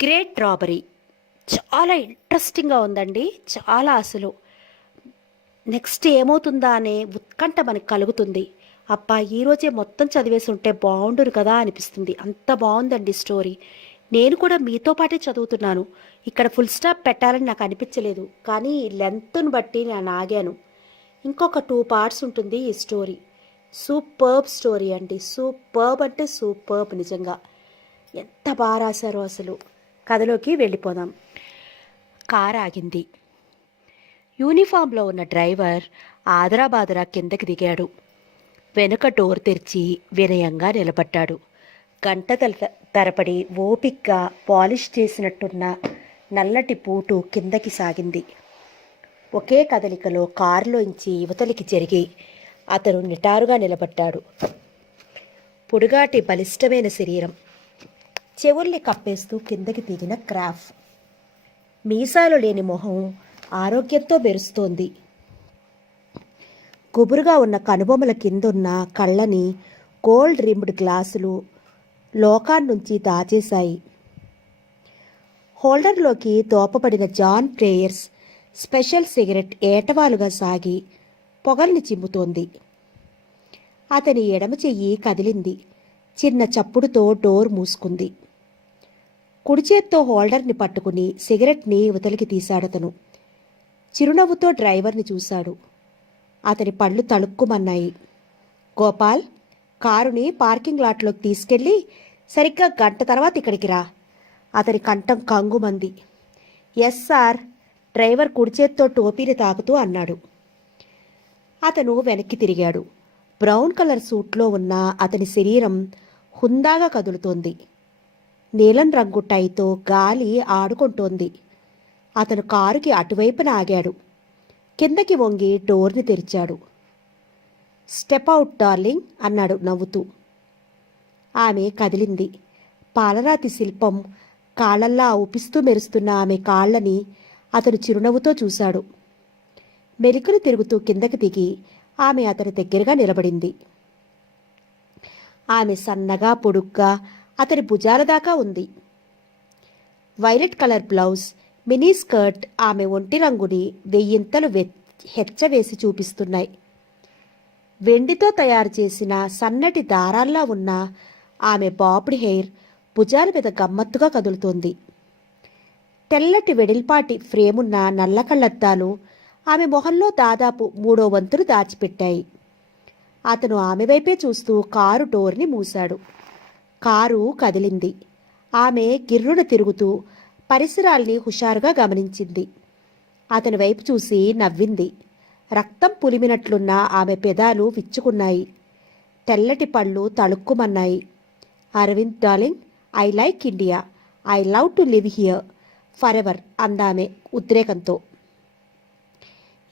Great robbery చాలా ఇంట్రెస్టింగ్గా ఉందండి. చాలా అసలు నెక్స్ట్ ఏమవుతుందా అనే ఉత్కంఠ మనకు కలుగుతుంది. అబ్బా, ఈరోజే మొత్తం చదివేసి ఉంటే బాగుండును కదా అనిపిస్తుంది. అంత బాగుందండి స్టోరీ. నేను కూడా మీతో పాటే చదువుతున్నాను. ఇక్కడ ఫుల్ స్టాప్ పెట్టాలని నాకు అనిపించలేదు, కానీ లెంత్ను బట్టి నేను ఆగాను. ఇంకొక 2 పార్ట్స్ ఉంటుంది ఈ స్టోరీ. సూపర్బ్ స్టోరీ అండి. సూపర్బ్ అంటే సూపర్బ్ నిజంగా. ఎంత బాగా రాశారో అసలు. కథలోకి వెళ్ళిపోదాం. కార్ ఆగింది. యూనిఫామ్లో ఉన్న డ్రైవర్ ఆదరాబాదరా కిందకి దిగాడు. వెనుక డోర్ తెరిచి వినయంగా నిలబడ్డాడు. గంట తరపడి ఓపిక్గా పాలిష్ చేసినట్టున్న నల్లటి బూటు కిందకి సాగింది. ఒకే కదలికలో కారులోంచి యువతలికి జరిగి అతను నిటారుగా నిలబడ్డాడు. పొడుగాటి బలిష్టమైన శరీరం, చెవుల్ని కప్పేస్తూ కిందకి దిగిన క్రాఫ్, మీసాలు లేని మొహం ఆరోగ్యంతో మెరుస్తోంది. గుబురుగా ఉన్న కనుబొమ్మల కిందున్న కళ్ళని గోల్డ్ రిమ్డ్ గ్లాసులు లోకాన్నుంచి దాచేశాయి. హోల్డర్లోకి దోపబడిన జాన్ ప్రేయర్స్ స్పెషల్ సిగరెట్ ఏటవాలుగా సాగి పొగల్ని చిమ్ముతోంది. అతని ఎడమ చెయ్యి కదిలింది. చిన్న చప్పుడుతో డోర్ మూసుకుంది. కుడి చేత్తో హోల్డర్ని పట్టుకుని సిగరెట్ని యువతలికి తీశాడతను. చిరునవ్వుతో డ్రైవర్ని చూశాడు. అతని పళ్ళు తళుక్కుమన్నాయి. గోపాల్, కారుని పార్కింగ్ లాట్లోకి తీసుకెళ్ళి సరిగ్గా గంట తర్వాత ఇక్కడికి రా. అతని కంఠం కంగుమంది. ఎస్ సార్, డ్రైవర్ కుడి చేత్తో టోపీని తాకుతూ అన్నాడు. అతను వెనక్కి తిరిగాడు. బ్రౌన్ కలర్ సూట్లో ఉన్న అతని శరీరం హుందాగా కదులుతోంది. నీలం రంగు టైతో గాలి ఆడుకుంటోంది. అతను కారుకి అటువైపున ఆగాడు. కిందకి వంగి డోర్ని తెరిచాడు. స్టెప్ అవుట్ డార్లింగ్ అన్నాడు నవ్వుతూ. ఆమె కదిలింది. పాలరాతి శిల్పం కాళ్ళల్లా ఊపిస్తూ మెరుస్తున్న ఆమె కాళ్ళని అతను చిరునవ్వుతో చూశాడు. మెలికలు తిరుగుతూ కిందకి దిగి ఆమె అతని దగ్గరగా నిలబడింది. ఆమె సన్నగా పొడుగ్గా అతని భుజాల దాకా ఉంది. Violet colour blouse, mini skirt ఆమె ఒంటి రంగుని వెయ్యింతలు హెచ్చవేసి చూపిస్తున్నాయి. వెండితో తయారు చేసిన సన్నటి దారాల్లా ఉన్న ఆమె బాబ్డ్ హెయిర్ భుజాల మీద గమ్మత్తుగా కదులుతోంది. తెల్లటి వెడిల్పాటి ఫ్రేమున్న నల్ల కళ్ళద్దాలు ఆమె మొహంలో దాదాపు 3వ వంతులు దాచిపెట్టాయి. అతను ఆమె వైపే చూస్తూ కారు డోర్ని మూశాడు. కారు కదిలింది. ఆమె గిర్రున తిరుగుతూ పరిసరాల్ని హుషారుగా గమనించింది. అతని వైపు చూసి నవ్వింది. రక్తం పులిమినట్లున్న ఆమె పెదాలు విచ్చుకున్నాయి. తెల్లటి పళ్ళు తళుక్కుమన్నాయి. Arvind darling, I like India. I love to live here forever అందామె ఉద్రేకంతో.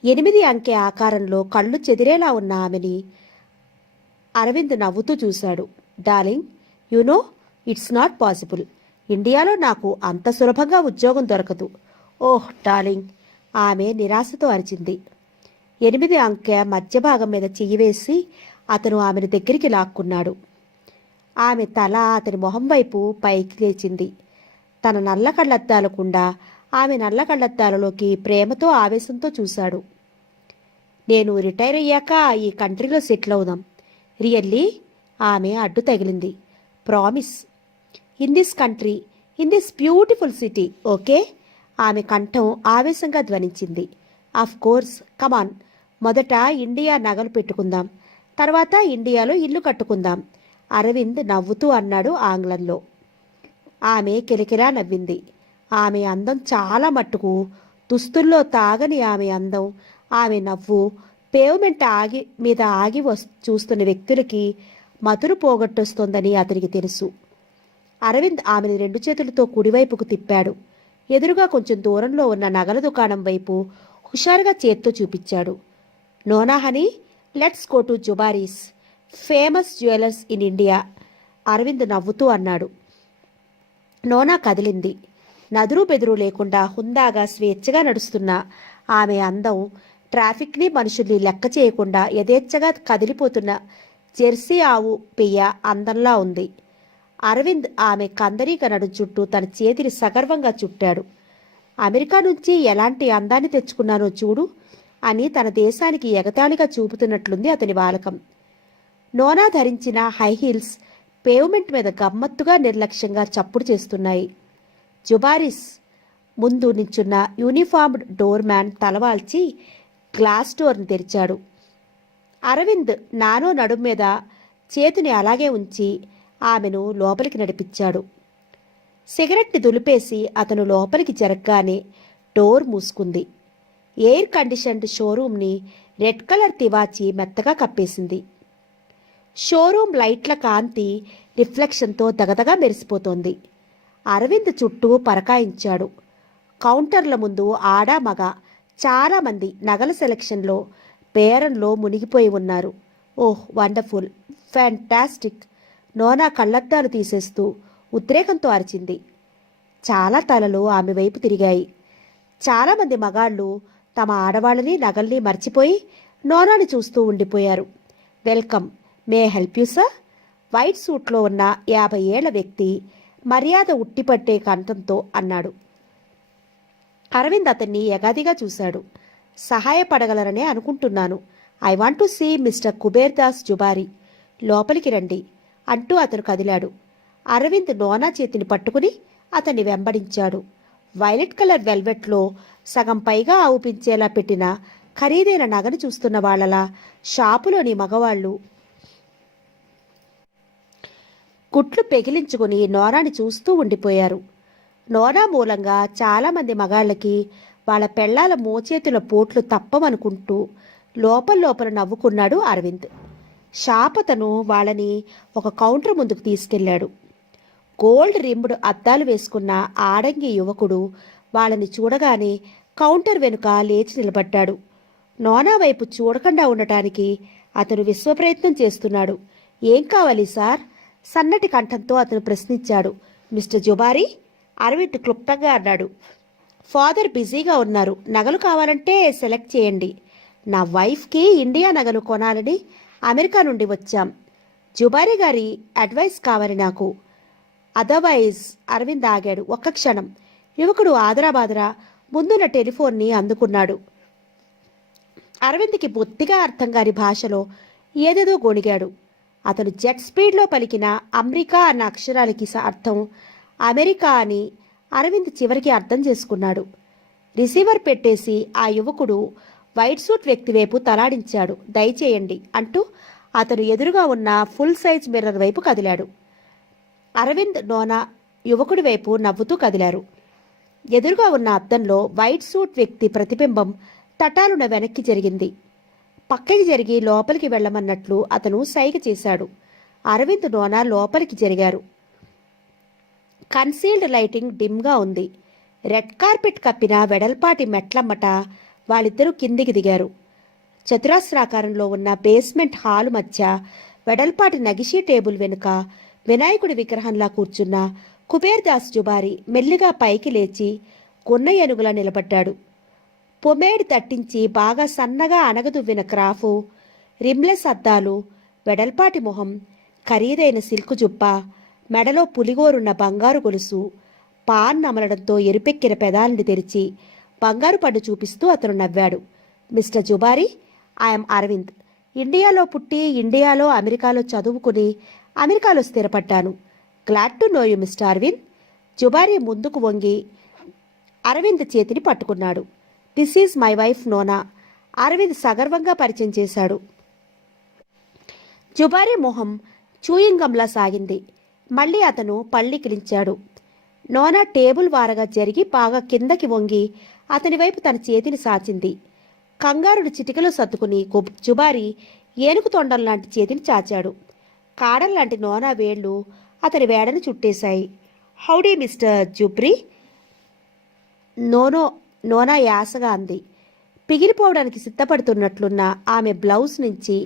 8 అంకె ఆకారంలో కళ్ళు చెదిరేలా ఉన్న ఆమెని అరవింద్ నవ్వుతూ చూశాడు. Darling, you know it's not possible. ఇండియాలో నాకు అంత సులభంగా ఉద్యోగం దొరకదు. ఓహ్ డార్లింగ్, ఆమె నిరాశతో అరిచింది. 8 అంకె మధ్య భాగం మీద చెయ్యి వేసి అతను ఆమెను దగ్గరికి లాక్కున్నాడు. ఆమె తల అతని మొహం వైపు పైకి లేచింది. తన నల్ల కళ్ళద్దాలకుండా ఆమె నల్ల కళ్ళద్దాలలోకి ప్రేమతో ఆవేశంతో చూశాడు. నేను రిటైర్ అయ్యాక ఈ కంట్రీలో సెటిల్ అవుదాం. రియల్లీ? ఆమె అడ్డు తగిలింది. Promise. In this country, in this beautiful city, okay? ఆమె కంఠం ఆవేశంగా ధ్వనించింది. ఆఫ్ కోర్స్, కమాన్. మొదట ఇండియా నగలు పెట్టుకుందాం, తర్వాత ఇండియాలో ఇల్లు కట్టుకుందాం, అరవింద్ నవ్వుతూ అన్నాడు ఆంగ్లంలో. ఆమె కిలకిలా నవ్వింది. ఆమె అందం చాలా మట్టుకు దుస్తుల్లో తాగని ఆమె అందం, ఆమె నవ్వు పేవ్మెంట్ మీద ఆగి చూస్తున్న వ్యక్తులకి మధురు పోగొట్టొస్తోందని అతనికి తెలుసు. అరవింద్ ఆమెను 2 చేతులతో కుడివైపుకు తిప్పాడు. ఎదురుగా కొంచెం దూరంలో ఉన్న నగల దుకాణం వైపు హుషారుగా చేత్తో చూపించాడు. Nona honey, let's go to Jubari's, famous jewellers in India, Arvind నవ్వుతూ అన్నాడు. నోనా కదిలింది. నదురు బెదురు లేకుండా హుందాగా స్వేచ్ఛగా నడుస్తున్న ఆమె అందం ట్రాఫిక్ని మనుషుల్ని లెక్క చేయకుండా యథేచ్ఛగా కదిలిపోతున్న జెర్సీ ఆవు పెయ్య అందంలా ఉంది. అరవింద్ ఆమె కందరీక నడుం చుట్టూ తన చేతిని సగర్వంగా చుట్టాడు. అమెరికా నుంచి ఎలాంటి అందాన్ని తెచ్చుకున్నానో చూడు అని తన దేశానికి ఎగతాళిగా చూపుతున్నట్లుంది అతని వాలకం. నోనా ధరించిన హై హీల్స్ పేవ్మెంట్ మీద గమ్మత్తుగా నిర్లక్ష్యంగా చప్పుడు చేస్తున్నాయి. జుబారిస్ ముందు నించున్న యూనిఫామ్డ్ డోర్ మ్యాన్ తలవాల్చి గ్లాస్ డోర్ని తెరిచాడు. అరవింద్ నానో నడుం మీద చేతిని అలాగే ఉంచి ఆమెను లోపలికి నడిపించాడు. సిగరెట్ని దులిపేసి అతను లోపలికి జరగగానే డోర్ మూసుకుంది. ఎయిర్ కండిషన్డ్ షోరూమ్ని రెడ్ కలర్ తివాచి మెత్తగా కప్పేసింది. షోరూమ్ లైట్ల కాంతి రిఫ్లెక్షన్తో దగదగా మెరిసిపోతోంది. అరవింద్ చుట్టూ పరకాయించాడు. కౌంటర్ల ముందు ఆడా మగ చాలామంది నగల సెలక్షన్లో బేరంలో మునిగిపోయి ఉన్నారు. ఓహ్ వండర్ఫుల్, ఫ్యాంటాస్టిక్! నోనా కళ్ళద్దాలు తీసేస్తూ ఉద్రేకంతో అరిచింది. చాలా తలలు ఆమె వైపు తిరిగాయి. చాలామంది మగాళ్ళు తమ ఆడవాళ్ళని నగల్ని మర్చిపోయి నోనాని చూస్తూ ఉండిపోయారు. Welcome, may help you sir? White సూట్లో ఉన్న 50 ఏళ్ల వ్యక్తి మర్యాద ఉట్టిపట్టే కంఠంతో అన్నాడు. అరవింద్ అతన్ని ఎగాదిగా చూశాడు. సహాయపడగలరనే అనుకుంటున్నాను. I want to see mister Kuber Das Jubari. లోపలికి రండి అంటూ అతను కదిలాడు. అరవింద్ నోనా చేతిని పట్టుకుని అతన్ని వెంబడించాడు. వైలెట్ కలర్ వెల్వెట్లో సగం పైగా ఆవుపించేలా పెట్టిన ఖరీదైన నగను చూస్తున్న వాళ్ళలా షాపులోని మగవాళ్ళు గుట్లు పెగిలించుకుని నోనాని చూస్తూ ఉండిపోయారు. నోనా మూలంగా చాలామంది మగాళ్ళకి వాళ్ళ పెళ్లాల మోచేతుల పోట్లు తప్పవనుకుంటూ లోపల నవ్వుకున్నాడు అరవింద్. షాపతను వాళ్ళని ఒక కౌంటర్ ముందుకు తీసుకెళ్లాడు. గోల్డ్ రిమ్డ్ అద్దాలు వేసుకున్న ఆడంగి యువకుడు వాళ్ళని చూడగానే కౌంటర్ వెనుక లేచి నిలబడ్డాడు. నోనా వైపు చూడకుండా ఉండటానికి అతను విశ్వప్రయత్నం చేస్తున్నాడు. ఏం కావాలి సార్? సన్నటి కంఠంతో అతను ప్రశ్నించాడు. మిస్టర్ జుబారి? అరవింద్ క్లుప్తంగా అన్నాడు. ఫాదర్ బిజీగా ఉన్నారు. నగలు కావాలంటే సెలెక్ట్ చేయండి. నా వైఫ్కి ఇండియా నగలు కొనాలని అమెరికా నుండి వచ్చాం. జుబారి గారి అడ్వైస్ కావాలి నాకు. అదర్వైజ్ అరవింద్ ఆగాడు. ఒక్క క్షణం. యువకుడు ఆదరాబాదరా ముందున్న టెలిఫోన్ని అందుకున్నాడు. అరవింద్కి బొత్తిగా అర్థం కాని భాషలో ఏదేదో గొణిగాడు. అతను జెట్ స్పీడ్లో పలికిన అమెరికా అన్న అక్షరాలకి అర్థం అమెరికా అని అరవింద్ చివరికి అర్థం చేసుకున్నాడు. రిసీవర్ పెట్టేసి ఆ యువకుడు వైట్ సూట్ వ్యక్తి వైపు తలాడించాడు. దయచేయండి అంటూ అతను ఎదురుగా ఉన్న ఫుల్ సైజ్ మిర్రర్ వైపు కదిలాడు. అరవింద్ నోనా యువకుడి వైపు నవ్వుతూ కదిలారు. ఎదురుగా ఉన్న అద్దంలో వైట్ సూట్ వ్యక్తి ప్రతిబింబం తటాలున వెనక్కి జరిగింది. పక్కకి జరిగి లోపలికి వెళ్ళమన్నట్లు అతను సైగ చేశాడు. అరవింద్ నోనా లోపలికి జరిగారు. కన్సీల్డ్ లైటింగ్ డిమ్గా ఉంది. రెడ్ కార్పెట్ కప్పిన వెడల్పాటి మెట్లమ్మట వాళ్ళిద్దరూ కిందికి దిగారు. చతురస్రాకారంలో ఉన్న బేస్మెంట్ హాలు మధ్య వెడల్పాటి నగిషీ టేబుల్ వెనుక వినాయకుడి విగ్రహంలా కూర్చున్న కుబేర్ దాస్ జుబారి మెల్లిగా పైకి లేచి గున్న ఏనుగులా నిలబడ్డాడు. పొమేడ్ తట్టించి బాగా సన్నగా అణగదువ్విన క్రాఫు, రిమ్లెస్ అద్దాలు, వెడల్పాటి మొహం, ఖరీదైన సిల్కు జుబ్బ, మెడలో పులిగోరున్న బంగారు గొలుసు, పాన్ నమలడంతో ఎరుపెక్కిన పెదాలని తెరిచి బంగారు పడ్డు చూపిస్తూ అతను నవ్వాడు. Mister Jubari, I'm Arvind. ఇండియాలో పుట్టి ఇండియాలో అమెరికాలో చదువుకుని అమెరికాలో స్థిరపడ్డాను. Glad to know you mister Arvind. Jubari ముందుకు వంగి అరవింద్ చేతిని పట్టుకున్నాడు. This is my wife Nona. Arvind సగర్వంగా పరిచయం చేశాడు. జుబారి మొహం చూయింగంలా సాగింది. మళ్ళీ అతను పళ్ళికిలించాడు. నోనా టేబుల్ వారగా జరిగి బాగా కిందకి వంగి అతని వైపు తన చేతిని సాచింది. కంగారుడు చిటికలో సర్దుకుని జుబారి ఏనుగు తొండం లాంటి చేతిని చాచాడు. కాడల్ లాంటి నోనా వేళ్లు అతని వేడను చుట్టేశాయి. హౌడీ మిస్టర్ జుబ్రీ. నోనా యాసగా అంది. పిగిలిపోవడానికి సిద్ధపడుతున్నట్లున్న ఆమె బ్లౌజ్ నుంచి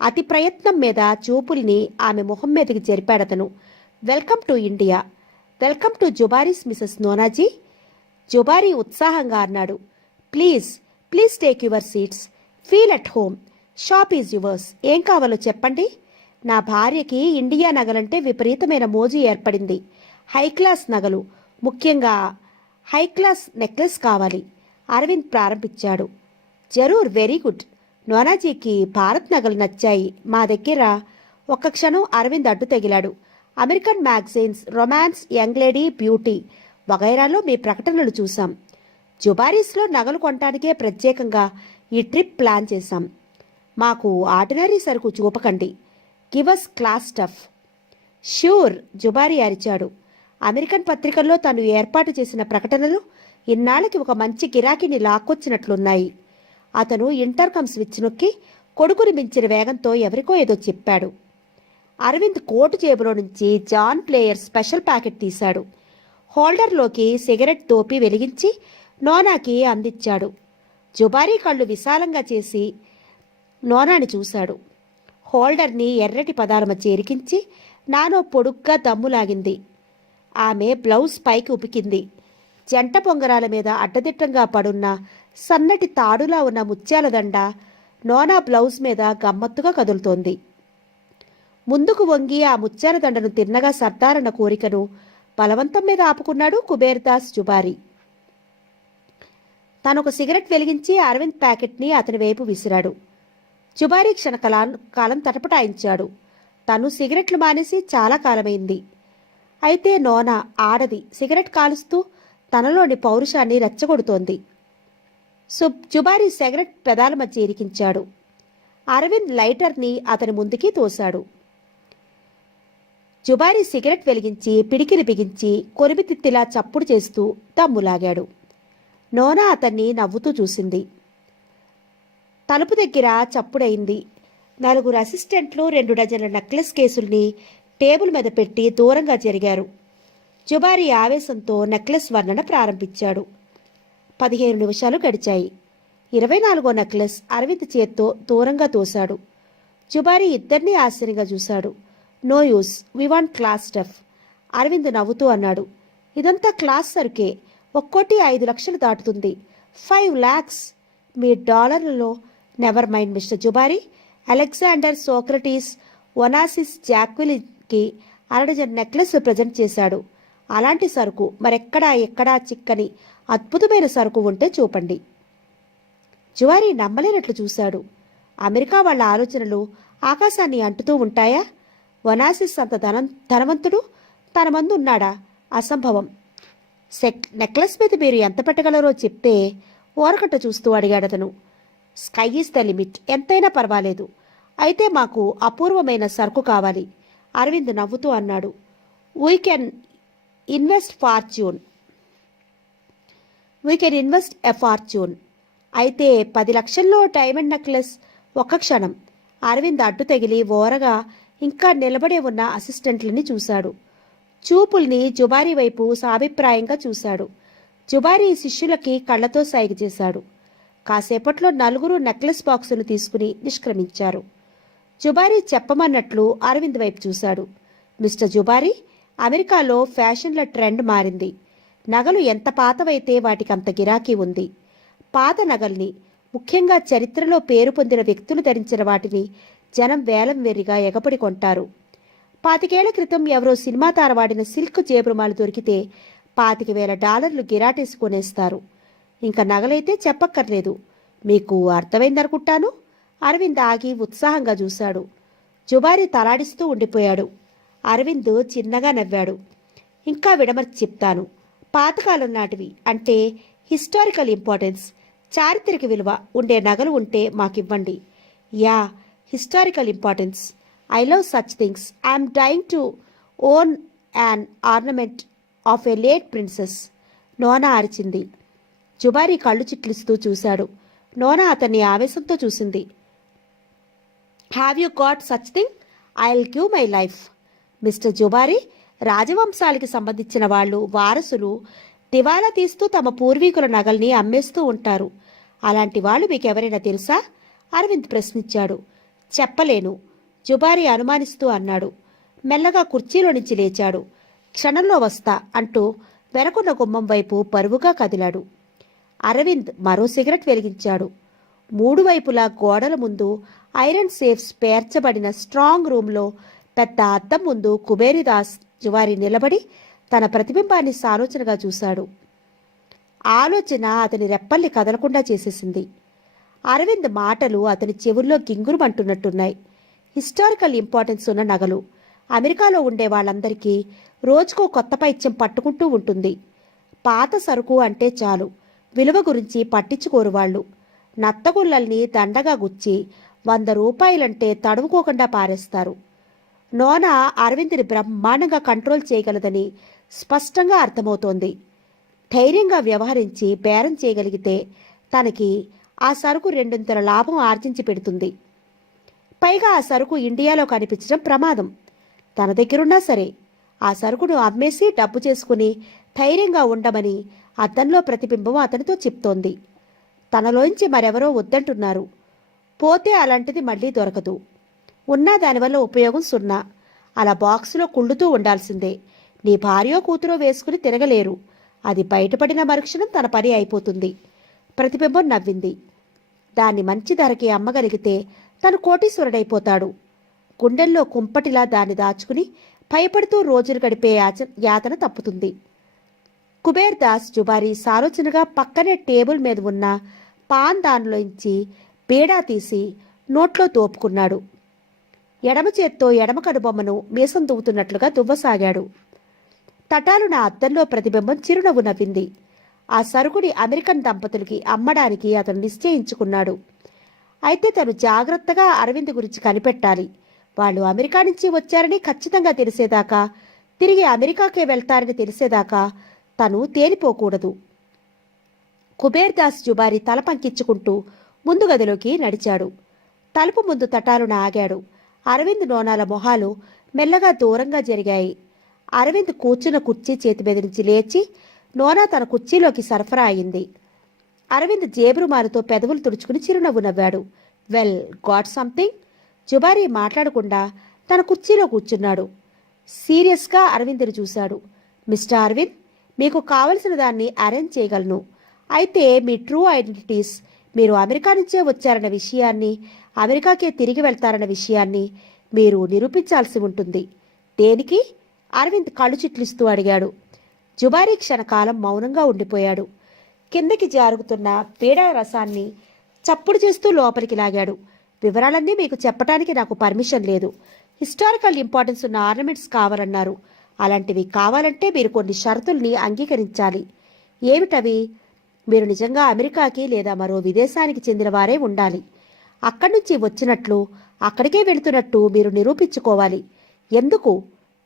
అతి ప్రయత్నం మీద చూపుల్ని ఆమె మొహం మీదకి జరిపాడతను. Welcome to India. Welcome to Jubari's Mrs నోనాజీ. జుబారీ ఉత్సాహంగా అన్నాడు. Please please take your seats. Feel at home. Shop is yours. ఏం కావాలో చెప్పండి. నా భార్యకి ఇండియా నగలంటే విపరీతమైన మోజు ఏర్పడింది. హై క్లాస్ నగలు, ముఖ్యంగా హై క్లాస్ నెక్లెస్ కావాలి. అరవింద్ ప్రారంభించాడు. జరూర్, వెరీ గుడ్. నోనాజీకి భారత్ నగలు నచ్చాయి. మా దగ్గర ఒక్క క్షణం అరవింద్ అడ్డు తగిలాడు. American magazines, romance, young lady, beauty వగైరాలో మీ ప్రకటనలు చూసాం. జుబారీస్లో నగలు కొనటానికే ప్రత్యేకంగా ఈ ట్రిప్ ప్లాన్ చేశాం. మాకు ఆర్డినరీ సరుకు చూపకండి. గివస్ క్లాస్ స్టఫ్. ష్యూర్, జుబారీ అరిచాడు. అమెరికన్ పత్రికల్లో తను ఏర్పాటు చేసిన ప్రకటనలు ఇన్నాళ్ళకి ఒక మంచి గిరాకీని లాక్కొచ్చినట్లున్నాయి. అతను ఇంటర్కమ్ స్విచ్ నొక్కి కొడుకుని మించిన వేగంతో ఎవరికో ఏదో చెప్పాడు. అరవింద్ కోటు జేబులో నుంచి జాన్ ప్లేయర్ స్పెషల్ ప్యాకెట్ తీశాడు. హోల్డర్లోకి సిగరెట్ తోపి వెలిగించి నోనాకి అందించాడు. జుబారీ కళ్ళు విశాలంగా చేసి నోనాని చూశాడు. హోల్డర్ని ఎర్రటి పదాల మధ్య ఎరికించి నానో పొడుగ్గా దమ్ములాగింది. ఆమె బ్లౌజ్ పైకి ఉపికింది. జంట పొంగరాల మీద అడ్డదిట్టంగా పడున్న సన్నటి తాడులా ఉన్న ముత్యాల దండ నోనా బ్లౌజ్ మీద గమ్మత్తుగా కదులుతోంది. ముందుకు వంగి ఆ ముత్యాల దండను తిన్నగా సర్దారన్న కోరికను బలవంతం మీద ఆపుకున్నాడు కుబేర్దాస్ జుబారీ. తనొక సిగరెట్ వెలిగించి అరవింద్ ప్యాకెట్ని అతని వైపు విసిరాడు. జుబారీ కాలం తటపటాయించాడు. తను సిగరెట్లు మానేసి చాలా కాలమైంది. అయితే నోనా ఆడది సిగరెట్ కాలుస్తూ తనలోని పౌరుషాన్ని రెచ్చగొడుతోంది. జుబారీ సిగరెట్ పెదాల మధ్య ఇరికించాడు. అరవింద్ లైటర్ని అతని ముందుకి తోశాడు. జుబారీ సిగరెట్ వెలిగించి పిడికిలి బిగించి కొరిమితిత్తిలా చప్పుడు చేస్తూ దమ్ములాగాడు. నోనా అతన్ని నవ్వుతూ చూసింది. తలుపు దగ్గర చప్పుడైంది. 4 అసిస్టెంట్లు 2 డజన్ల నెక్లెస్ కేసుల్ని టేబుల్ మీద పెట్టి దూరంగా జరిగారు. జుబారీ ఆవేశంతో నెక్లెస్ వర్ణన ప్రారంభించాడు. 15 నిమిషాలు గడిచాయి. 24వ నెక్లెస్ అరవింద్ చేత్తో దూరంగా తోశాడు. జుబారీ ఇద్దరినీ ఆశ్చర్యంగా చూశాడు. No use, we want class stuff. Arvind నవ్వుతూ అన్నాడు. ఇదంతా క్లాస్ సరుకే. ఒక్కోటి 5 లక్షలు దాటుతుంది. 5 lakhs మీ డాలర్లలో. Never mind mister Jubari. Alexander, Socrates, Onassis, జాక్విలిన్కి 1 డజన్ నెక్లెస్ ప్రజెంట్ చేశాడు. అలాంటి సరుకు ఎక్కడా చిక్కని అద్భుతమైన సరుకు ఉంటే చూపండి. జువారీ నమ్మలేనట్లు చూశాడు. అమెరికా వాళ్ళ ఆలోచనలు ఆకాశాన్ని అంటుతూ ఉంటాయా? వనాసిస్ అంత ధనవంతుడు తన మందు ఉన్నాడా? అసంభవం. నెక్లెస్ మీద మీరు ఎంత పెట్టగలరో చెప్తే ఓరకట్ట చూస్తూ అడిగాడతను. స్కై ఈజ్ ద లిమిట్, ఎంతైనా పర్వాలేదు. అయితే మాకు అపూర్వమైన సరుకు కావాలి. అరవింద్ నవ్వుతూ అన్నాడు. We can invest a fortune. అయితే 10 లక్షల్లో డైమండ్ నెక్లెస్. ఒక్క క్షణం. అరవింద్ అడ్డు తగిలి ఓరగా ఇంకా నిలబడే ఉన్న అసిస్టెంట్లని చూశాడు. చూపుల్ని జుబారీ వైపు సాభిప్రాయంగా చూశాడు. జుబారీ శిష్యులకి కళ్లతో సైగ చేశాడు. కాసేపట్లో 4 నెక్లెస్ బాక్సులు తీసుకుని నిష్క్రమించారు. జుబారీ చెప్పమన్నట్లు అరవింద్ వైపు చూశాడు. మిస్టర్ జుబారీ, అమెరికాలో ఫ్యాషన్ల ట్రెండ్ మారింది. నగలు ఎంత పాతవైతే వాటికి అంత గిరాకీ ఉంది. పాత నగల్ని, ముఖ్యంగా చరిత్రలో పేరు పొందిన వ్యక్తులు ధరించిన వాటిని జనం వేలం వెర్రిగా ఎగపడి కొంటారు. 25 ఏళ్ల క్రితం ఎవరో సినిమా తార వాడిన సిల్క్ జేబురుమాలు దొరికితే $25,000 గిరాటేసి కొనేస్తారు. ఇంకా నగలైతే చెప్పక్కర్లేదు. మీకు అర్థమైందనుకుంటాను. అరవింద్ ఆగి ఉత్సాహంగా చూశాడు. జుబారీ తలాడిస్తూ ఉండిపోయాడు. అరవింద్ చిన్నగా నవ్వాడు. ఇంకా విడమర్చి చెప్తాను. పాతకాలం నాటివి అంటే హిస్టారికల్ ఇంపార్టెన్స్, చారిత్రక విలువ ఉండే నగలు ఉంటే మాకివ్వండి. Yeah, historical importance. I love such things. I'm dying to own an ornament of a late princess. Nona అరిచింది. జుబారీ కళ్ళు చిట్లిస్తూ చూశాడు. నోనా అతన్ని ఆవేశంతో చూసింది. Have you got such thing? I will give my life. Mister Jubari, రాజవంశాలకి సంబంధించిన వాళ్ళు, వారసులు దివాలా తీస్తూ తమ పూర్వీకుల నగల్ని అమ్మేస్తూ ఉంటారు. అలాంటి వాళ్ళు మీకెవరైనా తెలుసా? అరవింద్ ప్రశ్నించాడు. చెప్పలేను, జుబారీ అనుమానిస్తూ అన్నాడు. మెల్లగా కుర్చీలో నుంచి లేచాడు. క్షణంలో వస్తా అంటూ వెనకున్న గుమ్మం వైపు పరువుగా కదిలాడు. అరవింద్ మరో సిగరెట్ వెలిగించాడు. మూడు వైపులా గోడల ముందు ఐరన్ సేఫ్స్ పేర్చబడిన స్ట్రాంగ్ రూమ్లో పెద్ద అద్దం ముందు కుబేరిదాస్ జువారి నిలబడి తన ప్రతిబింబాన్ని సాలోచనగా చూశాడు. ఆలోచన అతని రెప్పల్ని కదలకుండా చేసేసింది. అరవింద్ మాటలు అతని చెవుల్లో గింగురుమంటున్నట్టున్నాయి. హిస్టారికల్ ఇంపార్టెన్స్ ఉన్న నగలు అమెరికాలో ఉండే వాళ్ళందరికీ రోజుకో కొత్త పైత్యం పట్టుకుంటూ ఉంటుంది. పాత సరుకు అంటే చాలు, విలువ గురించి పట్టించుకోరు వాళ్ళు. నత్తగుళ్ళల్ని దండగా గుచ్చి 100 రూపాయలంటే తడుముకోకుండా పారేస్తారు. నోనా అరవింద్ని బ్రహ్మాండంగా కంట్రోల్ చేయగలదని స్పష్టంగా అర్థమవుతోంది. ధైర్యంగా వ్యవహరించి బేరం చేయగలిగితే తనకి ఆ సరుకు 2 లాభం ఆర్జించి పెడుతుంది. పైగా ఆ సరుకు ఇండియాలో కనిపించడం ప్రమాదం. తన దగ్గరున్నా సరే ఆ సరుకును అమ్మేసి డబ్బు చేసుకుని ధైర్యంగా ఉండమని అద్దంలో ప్రతిబింబం అతనితో చెప్తోంది. తనలోంచి మరెవరో వద్దంటున్నారు. పోతే అలాంటిది మళ్ళీ దొరకదు. ఉన్నా దానివల్ల ఉపయోగం సున్నా. అలా బాక్సులో కుళ్ళుతూ ఉండాల్సిందే. నీ భార్యో కూతురో వేసుకుని తిరగలేరు. అది బయటపడిన మరుక్షణం తన పని అయిపోతుంది. ప్రతిబింబం నవ్వింది. దాన్ని మంచి ధరకి అమ్మగలిగితే తను కోటీశ్వరుడైపోతాడు. గుండెల్లో కుంపటిలా దాన్ని దాచుకుని భయపడుతూ రోజులు గడిపే యాతన తప్పుతుంది. కుబేర్ దాస్ జుబారీ సాలోచనగా పక్కనే టేబుల్ మీద ఉన్న పాన్ దానిలోంచి బీడా తీసి నోట్లో తోపుకున్నాడు. ఎడమ చేత్తో ఎడమ కనుబొమ్మను మీసం దువ్వుతున్నట్లుగా దువ్వసాగాడు. తటాలున అద్దంలో ప్రతిబింబం చిరునవ్వు నవ్వింది. ఆ సరుకుని అమెరికన్ దంపతులకి అమ్మడానికి అతను నిశ్చయించుకున్నాడు. అయితే తను జాగ్రత్తగా అరవింద్ గురించి కనిపెట్టాలి. వాళ్ళు అమెరికా నుంచి వచ్చారని ఖచ్చితంగా తెలిసేదాకా, తిరిగి అమెరికాకే వెళ్తారని తెలిసేదాకా తను తేలిపోకూడదు. కుబేర్ దాస్ జుబారీ తల పంకించుకుంటూ ముందు గదిలోకి నడిచాడు. తలుపు ముందు తటాలున ఆగాడు. అరవింద్ నోనాల మొహాలు మెల్లగా దూరంగా జరిగాయి. అరవింద్ కూర్చున్న కుర్చీ చేతి మీద నుంచి లేచి నోనా తన కుర్చీలోకి సరఫరా అయింది. అరవింద్ జేబురుమాలతో పెదవులు తుడుచుకుని చిరునవ్వు నవ్వాడు. Well, got something? జుబారీ మాట్లాడకుండా తన కుర్చీలో కూర్చున్నాడు. సీరియస్గా అరవింద్ని చూశాడు. మిస్టర్ అరవింద్, మీకు కావలసిన దాన్ని అరేంజ్ చేయగలను. అయితే మీ ట్రూ ఐడెంటిటీస్, మీరు అమెరికా నుంచే వచ్చారన్న విషయాన్ని, అమెరికాకే తిరిగి వెళ్తారన్న విషయాన్ని మీరు నిరూపించాల్సి ఉంటుంది. దేనికి? అరవింద్ కళ్ళు చిట్లిస్తూ అడిగాడు. జుబారీ క్షణకాలం మౌనంగా ఉండిపోయాడు. కిందకి జారుగుతున్న పీడా రసాన్ని చప్పుడు చేస్తూ లోపలికి లాగాడు. వివరాలన్నీ మీకు చెప్పడానికి నాకు పర్మిషన్ లేదు. హిస్టారికల్ ఇంపార్టెన్స్ ఉన్న ఆర్నమెంట్స్ కావాలన్నారు. అలాంటివి కావాలంటే మీరు కొన్ని షరతుల్ని అంగీకరించాలి. ఏమిటవి? మీరు నిజంగా అమెరికాకి లేదా మరో విదేశానికి చెందిన వారే ఉండాలి. అక్కడి నుంచి వచ్చినట్లు, అక్కడికే వెళుతున్నట్టు మీరు నిరూపించుకోవాలి. ఎందుకు?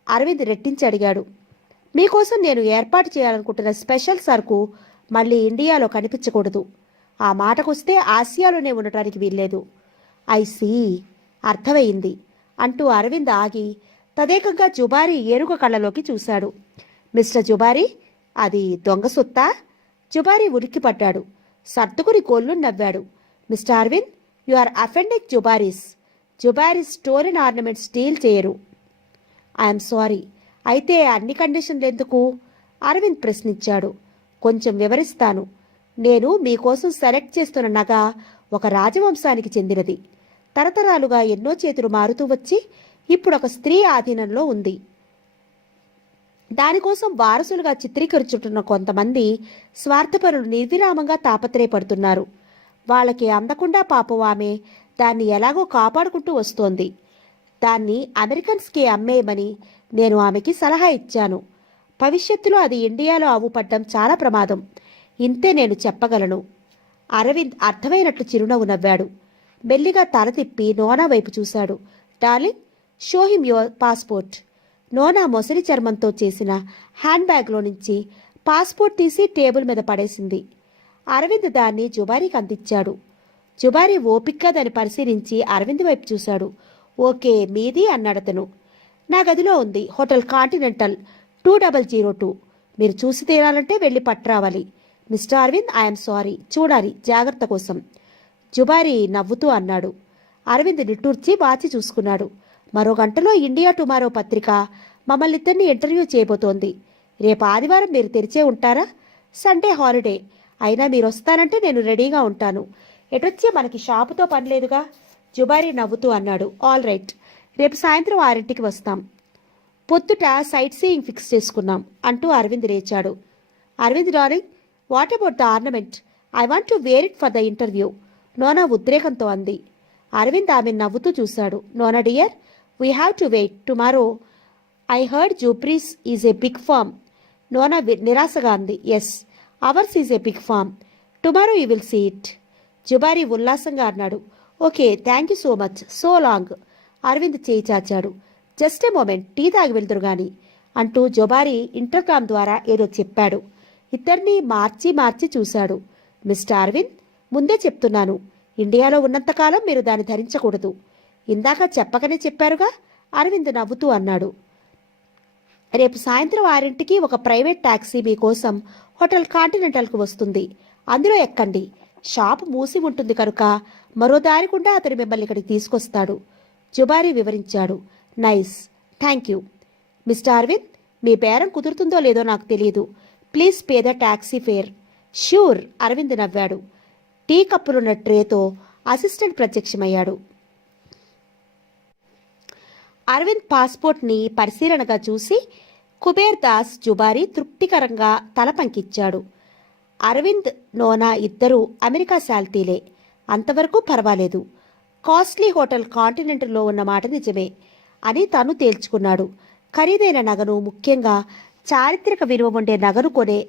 అరవింద్ రెట్టించి అడిగాడు. మీకోసం నేను ఏర్పాటు చేయాలనుకుంటున్న స్పెషల్ సరుకు మళ్ళీ ఇండియాలో కనిపించకూడదు. ఆ మాటకొస్తే ఆసియాలోనే ఉండటానికి వీల్లేదు. ఐ సీ, అర్థమైంది అంటూ అరవింద్ ఆగి తదేకంగా జుబారీ ఏనుగు కళ్ళలోకి చూశాడు. మిస్టర్ జుబారీ, అది దొంగ సొత్తా? జుబారీ ఉలిక్కిపడ్డాడు. సర్దుకుని గొల్లు నవ్వాడు. Mister Arvind, you are offending Jubari's. Jubari's stolen ornaments deal చేయరు. I'm sorry. అయితే అన్ని కండిషన్లు ఎందుకు? అరవింద్ ప్రశ్నించాడు. కొంచెం వివరిస్తాను. నేను మీకోసం సెలెక్ట్ చేస్తున్న నగ ఒక రాజవంశానికి చెందినది. తరతరాలుగా ఎన్నో చేతులు మారుతూ వచ్చి ఇప్పుడు ఒక స్త్రీ ఆధీనంలో ఉంది. దానికోసం వారసులుగా చిత్రీకరించుంటున్న కొంతమంది స్వార్థపరులు నిర్విరామంగా తాపత్రయపడుతున్నారు. వాళ్ళకి అందకుండా పాపం ఆమె దాన్ని ఎలాగో కాపాడుకుంటూ వస్తోంది. దాన్ని అమెరికన్స్కి అమ్మేయమని నేను ఆమెకి సలహా ఇచ్చాను. భవిష్యత్తులో అది ఇండియాలో అవ్వుపడ్డం చాలా ప్రమాదం. ఇంతే నేను చెప్పగలను. అరవింద్ అర్థమైనట్లు చిరునవ్వు నవ్వాడు. మెల్లిగా తల తిప్పి నోనా వైపు చూశాడు. Darling, show him your passport. Nona మొసలి చర్మంతో చేసిన హ్యాండ్ బ్యాగ్లో నుంచి పాస్పోర్ట్ తీసి టేబుల్ మీద పడేసింది. అరవింద్ దాన్ని జుబారీకి అందించాడు. జుబారీ ఓపిక్గా దాన్ని పరిశీలించి అరవింద్ వైపు చూశాడు. ఓకే, మీది అన్నాడతను. నా గదిలో ఉంది, హోటల్ కాంటినెంటల్ 2002. మీరు చూసి తీరాలంటే వెళ్ళి పట్టురావాలి. Mister Arvind, I'm sorry. చూడాలి, జాగ్రత్త కోసం. జుబారీ నవ్వుతూ అన్నాడు. అరవింద్ నిట్టూర్చి వాచి చూసుకున్నాడు. మరో గంటలో ఇండియా టుమారో పత్రిక మమ్మల్ని ఇద్దరిని ఇంటర్వ్యూ చేయబోతోంది. రేపు ఆదివారం మీరు తెరిచే ఉంటారా? సండే హాలిడే అయినా మీరు వస్తానంటే నేను రెడీగా ఉంటాను. ఎటొచ్చి మనకి షాపుతో పని లేదుగా. జుబారీ నవ్వుతూ అన్నాడు. ఆల్ రైట్, రేపు సాయంత్రం 6ంటికి వస్తాం. పొద్దుట సైట్ సీయింగ్ ఫిక్స్ చేసుకున్నాం అంటూ అరవింద్ లేచాడు. Arvind darling, what about the ornament? I want to wear it for the interview, Nona ఉద్రేకంతో అంది. అరవింద్ ఆమె నవ్వుతూ చూశాడు. Nona dear, we have to wait tomorrow. I heard Jubari's is a big firm. Nona నిరాశగా అంది. Yes, ours is a big firm. Tomorrow you will see it. Jubari ఉల్లాసంగా అన్నాడు. Okay, thank you so much, so long. Arvind చేయి చాచాడు. Just a moment, tea తాగి వెళ్తురు గాని అంటూ జుబారీ intercom ద్వారా ఏదో చెప్పాడు. ఇద్దరినీ మార్చి మార్చి చూశాడు. మిస్టర్ అరవింద్, ముందే చెప్తున్నాను, ఇండియాలో ఉన్నంతకాలం మీరు దాన్ని ధరించకూడదు. ఇందాక చెప్పకనే చెప్పారుగా. అరవింద్ నవ్వుతూ అన్నాడు. రేపు సాయంత్రం 6ంటికి ఒక ప్రైవేట్ టాక్సీ మీకోసం హోటల్ కాంటినెంటల్కు వస్తుంది. అందులో ఎక్కండి. షాపు మూసి ఉంటుంది కనుక మరో దారి గుండా అతను మిమ్మల్ని ఇక్కడికి తీసుకొస్తాడు. జుబారీ వివరించాడు. Nice, thank you. Mister Arvind, మీ బేరం కుదురుతుందో లేదో నాకు తెలియదు. Please pay the taxi fare. Sure. Arvind నవ్వాడు. టీ కప్పులున్న ట్రేతో అసిస్టెంట్ ప్రత్యక్షమయ్యాడు. అరవింద్ పాస్పోర్ట్ని పరిశీలనగా చూసి కుబేర్ దాస్ జుబారీ తృప్తికరంగా తల పంకిచ్చాడు. అరవింద్, నోనా ఇద్దరూ అమెరికా శాల్తీలే. అంతవరకు పర్వాలేదు. కాస్ట్లీ హోటల్ కాంటినెంట్లో ఉన్న మాట నిజమే అని తను తేల్చుకున్నాడు. ఖరీదైన నగను, ముఖ్యంగా చారిత్రక విలువ ఉండే నగను కొనే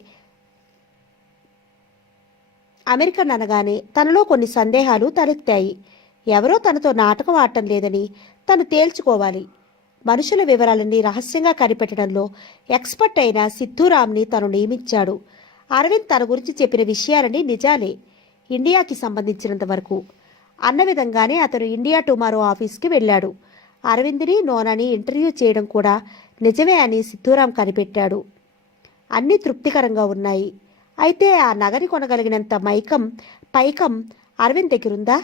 అమెరికన్ అనగానే తనలో కొన్ని సందేహాలు తలెత్తాయి. ఎవరో తనతో నాటకం ఆడటం లేదని తను తేల్చుకోవాలి. మనుషుల వివరాలన్నీ రహస్యంగా కనిపెట్టడంలో ఎక్స్పర్ట్ అయిన సిద్ధూరామ్ని తను నియమించాడు. అరవింద్ తన గురించి చెప్పిన విషయాలన్నీ నిజాలే, ఇండియాకి సంబంధించినంత వరకు. అన్న విధంగానే అతను ఇండియా టుమారో ఆఫీస్కి వెళ్ళాడు. అరవింద్ని, నోనాని ఇంటర్వ్యూ చేయడం కూడా నిజమే అని సిద్ధూరాం కనిపెట్టాడు. అన్నీ తృప్తికరంగా ఉన్నాయి. అయితే ఆ నగని కొనగలిగినంత పైకం అరవింద్ దగ్గరుందా?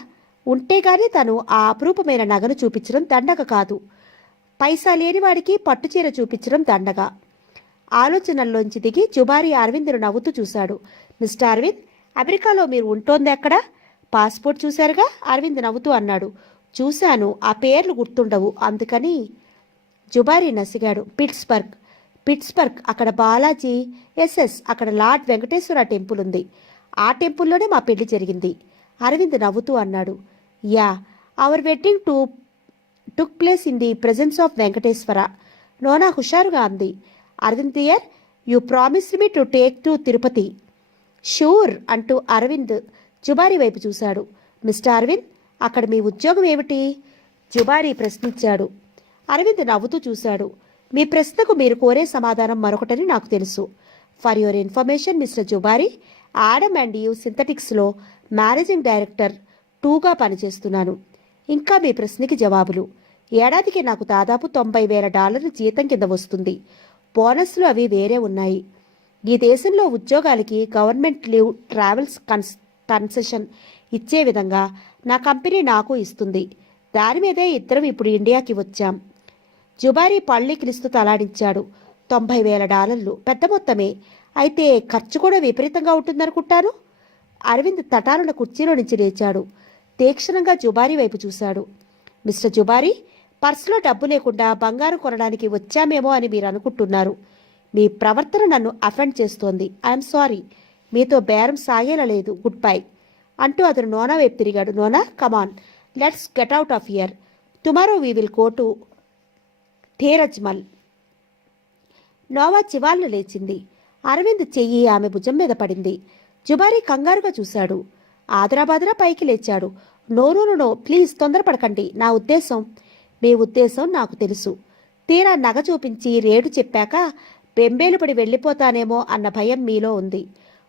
ఉంటే గాని తను ఆ అపురూపమైన నగను చూపించడం దండగ కాదు. పైసా లేనివాడికి పట్టుచీర చూపించడం దండగ. ఆలోచనల్లోంచి దిగి జుబారీ అరవింద్ను నవ్వుతూ చూశాడు. మిస్టర్ అరవింద్, అమెరికాలో మీరు ఉంటోంది ఎక్కడ? పాస్పోర్ట్ చూశారుగా? అరవింద్ నవ్వుతూ అన్నాడు. చూశాను, ఆ పేర్లు గుర్తుండవు అందుకని. జుబారీ నసిగాడు. పిట్స్బర్గ్, అక్కడ బాలాజీ ఎస్ఎస్, అక్కడ లార్డ్ వెంకటేశ్వర టెంపుల్ ఉంది. ఆ టెంపుల్లోనే మా పెళ్లి జరిగింది. అరవింద్ నవ్వుతూ అన్నాడు. Yeah, our wedding took place in the presence of Venkateswara. Nona హుషారుగా అంది. Arvind dear, you promised me to take to Tirupati. Sure అంటూ అరవింద్ జుబారీ వైపు చూశాడు. మిస్టర్ అరవింద్, అక్కడ మీ ఉద్యోగం ఏమిటి? జుబారీ ప్రశ్నించాడు. అరవింద్ నవ్వుతూ చూశాడు. మీ ప్రశ్నకు మీరు కోరే సమాధానం మరొకటని నాకు తెలుసు. For your information mister Jubari, Adam and Eve సింథటిక్స్లో మేనేజింగ్ డైరెక్టర్ 2గా పనిచేస్తున్నాను. ఇంకా మీ ప్రశ్నకి జవాబులు. ఏడాదికి నాకు దాదాపు $90,000 జీతం కింద వస్తుంది. బోనస్లు అవి వేరే ఉన్నాయి. ఈ దేశంలో ఉద్యోగాలకి గవర్నమెంట్ లీవ్, ట్రావెల్స్ కన్సెషన్ ఇచ్చే విధంగా నా కంపెనీ నాకు ఇస్తుంది. దాని మీదే ఇద్దరం ఇప్పుడు ఇండియాకి వచ్చాం. జుబారీ పళ్ళి క్రిస్తు తలాడించాడు. $90,000 పెద్ద మొత్తమే. అయితే ఖర్చు కూడా విపరీతంగా ఉంటుందనుకుంటాను. అరవింద్ తటారుల కుర్చీలో నుంచి లేచాడు. తీక్షణంగా జుబారీ వైపు చూశాడు. మిస్టర్ జుబారీ, పర్సులో డబ్బు లేకుండా బంగారం కొనడానికి వచ్చామేమో అని మీరు అనుకుంటున్నారు. మీ ప్రవర్తన నన్ను అఫెండ్ చేస్తోంది. I'm sorry. మీతో బేరం సాగేలా లేదు. గుడ్ బై అంటూ అతను నోనా వైపు తిరిగాడు. Nona, come on, let's get out of here. Tomorrow we will go to Dheerajmal. Nona చివాల్ను లేచింది. అరవింద్ చెయ్యి ఆమె భుజం మీద పడింది. జుబారీ కంగారుగా చూశాడు. ఆదరాబాదరా పైకి లేచాడు. నో, ప్లీజ్ తొందరపడకండి. నా ఉద్దేశం. మీ ఉద్దేశం నాకు తెలుసు. తీరా నగ చూపించి రేటు చెప్పాక బెంబేలుపడి వెళ్ళిపోతానేమో అన్న భయం మీలో ఉంది.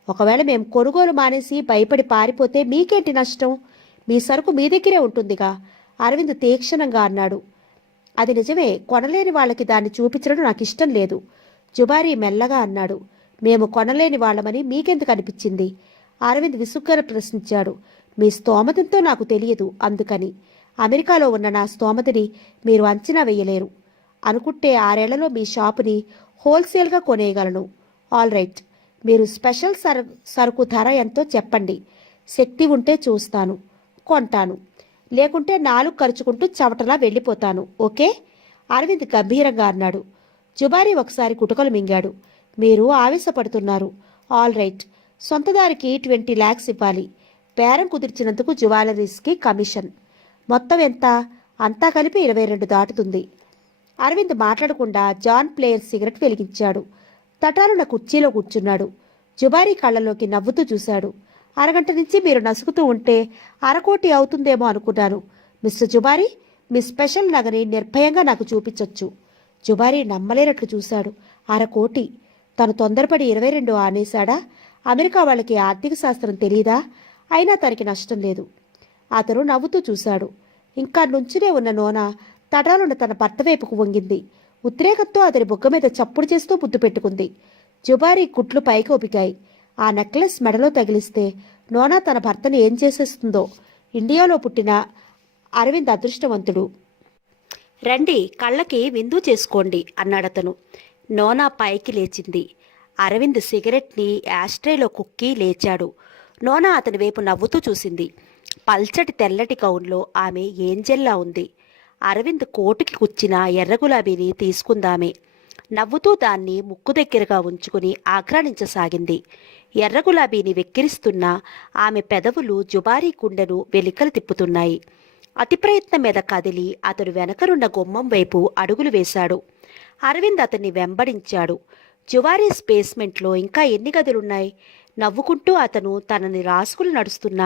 ఒకవేళ మేం కొనుగోలు మానేసి భయపడి పారిపోతే మీకేంటి నష్టం? మీ సరుకు మీ దగ్గరే ఉంటుందిగా. అరవింద్ తీక్షణంగా అన్నాడు. అది నిజమే, కొనలేని వాళ్ళకి దాన్ని చూపించడం నాకు ఇష్టం లేదు. జుబారీ మెల్లగా అన్నాడు. మేము కొనలేని వాళ్ళమని మీకెందుకు అనిపించింది? అరవింద్ విసుగ్గా ప్రశ్నించాడు. మీ స్తోమతంతో నాకు తెలియదు, అందుకని. అమెరికాలో ఉన్న నా స్తోమతని మీరు అంచనా వేయలేరు. అనుకుంటే 6 ఏళ్లలో మీ షాపుని హోల్సేల్గా కొనేయగలను. ఆల్ రైట్, మీరు స్పెషల్ సరుకు ధర ఎంతో చెప్పండి. శక్తి ఉంటే చూస్తాను, కొంటాను. లేకుంటే నాలుగు ఖర్చుకుంటూ చవటలా వెళ్ళిపోతాను. ఓకే? అరవింద్ గంభీరంగా అన్నాడు. జుబారీ ఒకసారి కుటుకలు మింగాడు. మీరు ఆవేశపడుతున్నారు. ఆల్ రైట్, సొంతదారికి 20 lakhs ఇవ్వాలి. బేరం కుదిర్చినందుకు జ్యువెలరీస్కి కమిషన్. మొత్తం ఎంత? అంతా కలిపి 22 దాటుతుంది. అరవింద్ మాట్లాడకుండా జాన్ ప్లేయర్ సిగరెట్ వెలిగించాడు. తటాలున కుర్చీలో కూర్చున్నాడు. జుబారీ కళ్ళలోకి నవ్వుతూ చూశాడు. అరగంట నుంచి మీరు నసుకుతూ ఉంటే 1,00,00,000 అవుతుందేమో అనుకున్నాను. మిస్టర్ జుబారీ, మీ స్పెషల్ నగని నిర్భయంగా నాకు చూపించొచ్చు. జుబారీ నమ్మలేనట్లు చూశాడు. 1,00,00,000! తను తొందరపడి 22 ఆనేశాడా? అమెరికా వాళ్ళకి ఆర్థిక శాస్త్రం తెలీదా? అయినా తనకి నష్టం లేదు. అతను నవ్వుతూ చూశాడు. ఇంకా నుంచునే ఉన్న నోన తటాలున్న తన భర్త వైపుకు వంగింది. ఉద్రేకంతో అతని బుగ్గ మీద చప్పుడు చేస్తూ ముద్దు పెట్టుకుంది. జుబారీ గుట్లు పైకి ఒపికాయి. ఆ నెక్లెస్ మెడలో తగిలిస్తే నోనా తన భర్తను ఏం చేసేస్తుందో. ఇండియాలో పుట్టిన అరవింద్ అదృష్టవంతుడు. రండి, కళ్ళకి విందు చేసుకోండి అన్నాడతను. నోనా పైకి లేచింది. అరవింద్ సిగరెట్ని యాస్ట్రేలో కుక్కి లేచాడు. నోనా అతని వైపు నవ్వుతూ చూసింది. పల్చటి తెల్లటి గౌన్లో ఆమె ఏంజెల్లా ఉంది. అరవింద్ కోటుకి కుచ్చిన ఎర్ర గులాబీని తీసుకుందామే. నవ్వుతూ దాన్ని ముక్కు దగ్గరగా ఉంచుకుని ఆఘ్రాణించసాగింది. ఎర్ర గులాబీని వెక్కిరిస్తున్న ఆమె పెదవులు జుబారీ గుండెను వెలికలు తిప్పుతున్నాయి. అతి ప్రయత్నం మీద కదిలి అతడు వెనకనున్న గుమ్మం వైపు అడుగులు వేశాడు. అరవింద్ అతన్ని వెంబడించాడు. జువారీస్ బేస్మెంట్లో ఇంకా ఎన్ని గదులున్నాయి? నవ్వుకుంటూ అతను తనని రాసుకుని నడుస్తున్న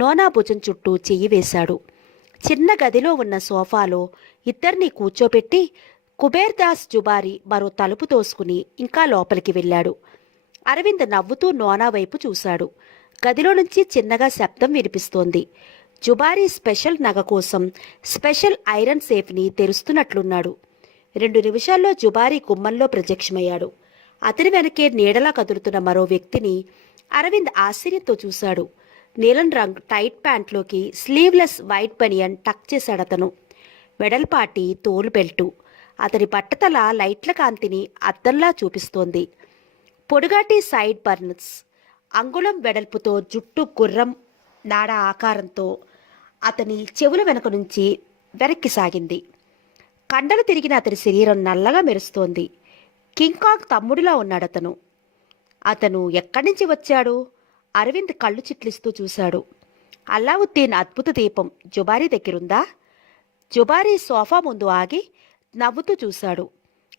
నోనా భుజం చుట్టూ చెయ్యి వేశాడు. చిన్న గదిలో ఉన్న సోఫాలో ఇద్దరినీ కూర్చోపెట్టి కుబేర్దాస్ జుబారీ మరో తలుపు తోసుకుని ఇంకా లోపలికి వెళ్ళాడు. అరవింద్ నవ్వుతూ నోనా వైపు చూశాడు. గదిలో నుంచి చిన్నగా శబ్దం వినిపిస్తోంది. జుబారీ స్పెషల్ నగ కోసం స్పెషల్ ఐరన్ సేఫ్ని తెరుస్తున్నట్లున్నాడు. 2 నిమిషాల్లో జుబారీ గుమ్మంలో ప్రత్యక్షమయ్యాడు. అతని వెనకే నీడలా కదులుతున్న మరో వ్యక్తిని అరవింద్ ఆశ్చర్యంతో చూశాడు. నీలం రంగు టైట్ ప్యాంట్లోకి స్లీవ్లెస్ వైట్ బనియన్ టక్ చేశాడతను. వెడల్పాటి తోలు బెల్టు అతని బట్టతల లైట్ల కాంతిని అద్దంలా చూపిస్తోంది. పొడుగాటి సైడ్ బర్న్స్, అంగుళం వెడల్పుతో జుట్టు గుర్రం నాడ ఆకారంతో అతని చెవుల వెనక నుంచి వెనక్కి సాగింది. కండలు తిరిగిన అతని శరీరం నల్లగా మెరుస్తోంది. కింగ్కాంగ్ తమ్ముడిలా ఉన్నాడతను. అతను ఎక్కడి నుంచి వచ్చాడు? అరవింద్ కళ్ళు చిట్లిస్తూ చూశాడు. అల్లావుద్దీన్ అద్భుత దీపం జుబారీ దగ్గరుందా? జుబారీ సోఫా ముందు ఆగి నవ్వుతూ చూశాడు.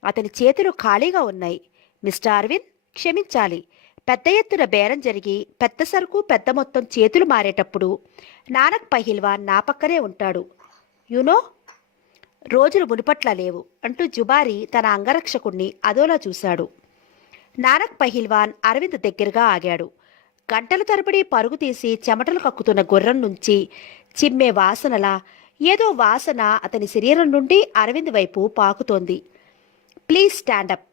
అతని చేతులు ఖాళీగా ఉన్నాయి. మిస్టర్ అరవింద్, క్షమించాలి. పెద్ద ఎత్తున బేరం జరిగి పెద్ద సరుకు పెద్ద మొత్తం చేతులు మారేటప్పుడు నానక్ పహిల్వాన్ నా పక్కనే ఉంటాడు. యునో, రోజులు మునిపట్లా లేవు అంటూ జుబారీ తన అంగరక్షకుణ్ణి అదోలా చూశాడు. నానక్ పహిల్వాన్ అరవింద్ దగ్గరగా ఆగాడు. గంటల తరబడి పరుగు తీసి చెమటలు కక్కుతున్న గుర్రం నుంచి చిమ్మే వాసనలా ఏదో వాసన అతని శరీరం నుండి అరవింద్ వైపు పాకుతోంది. Please stand up.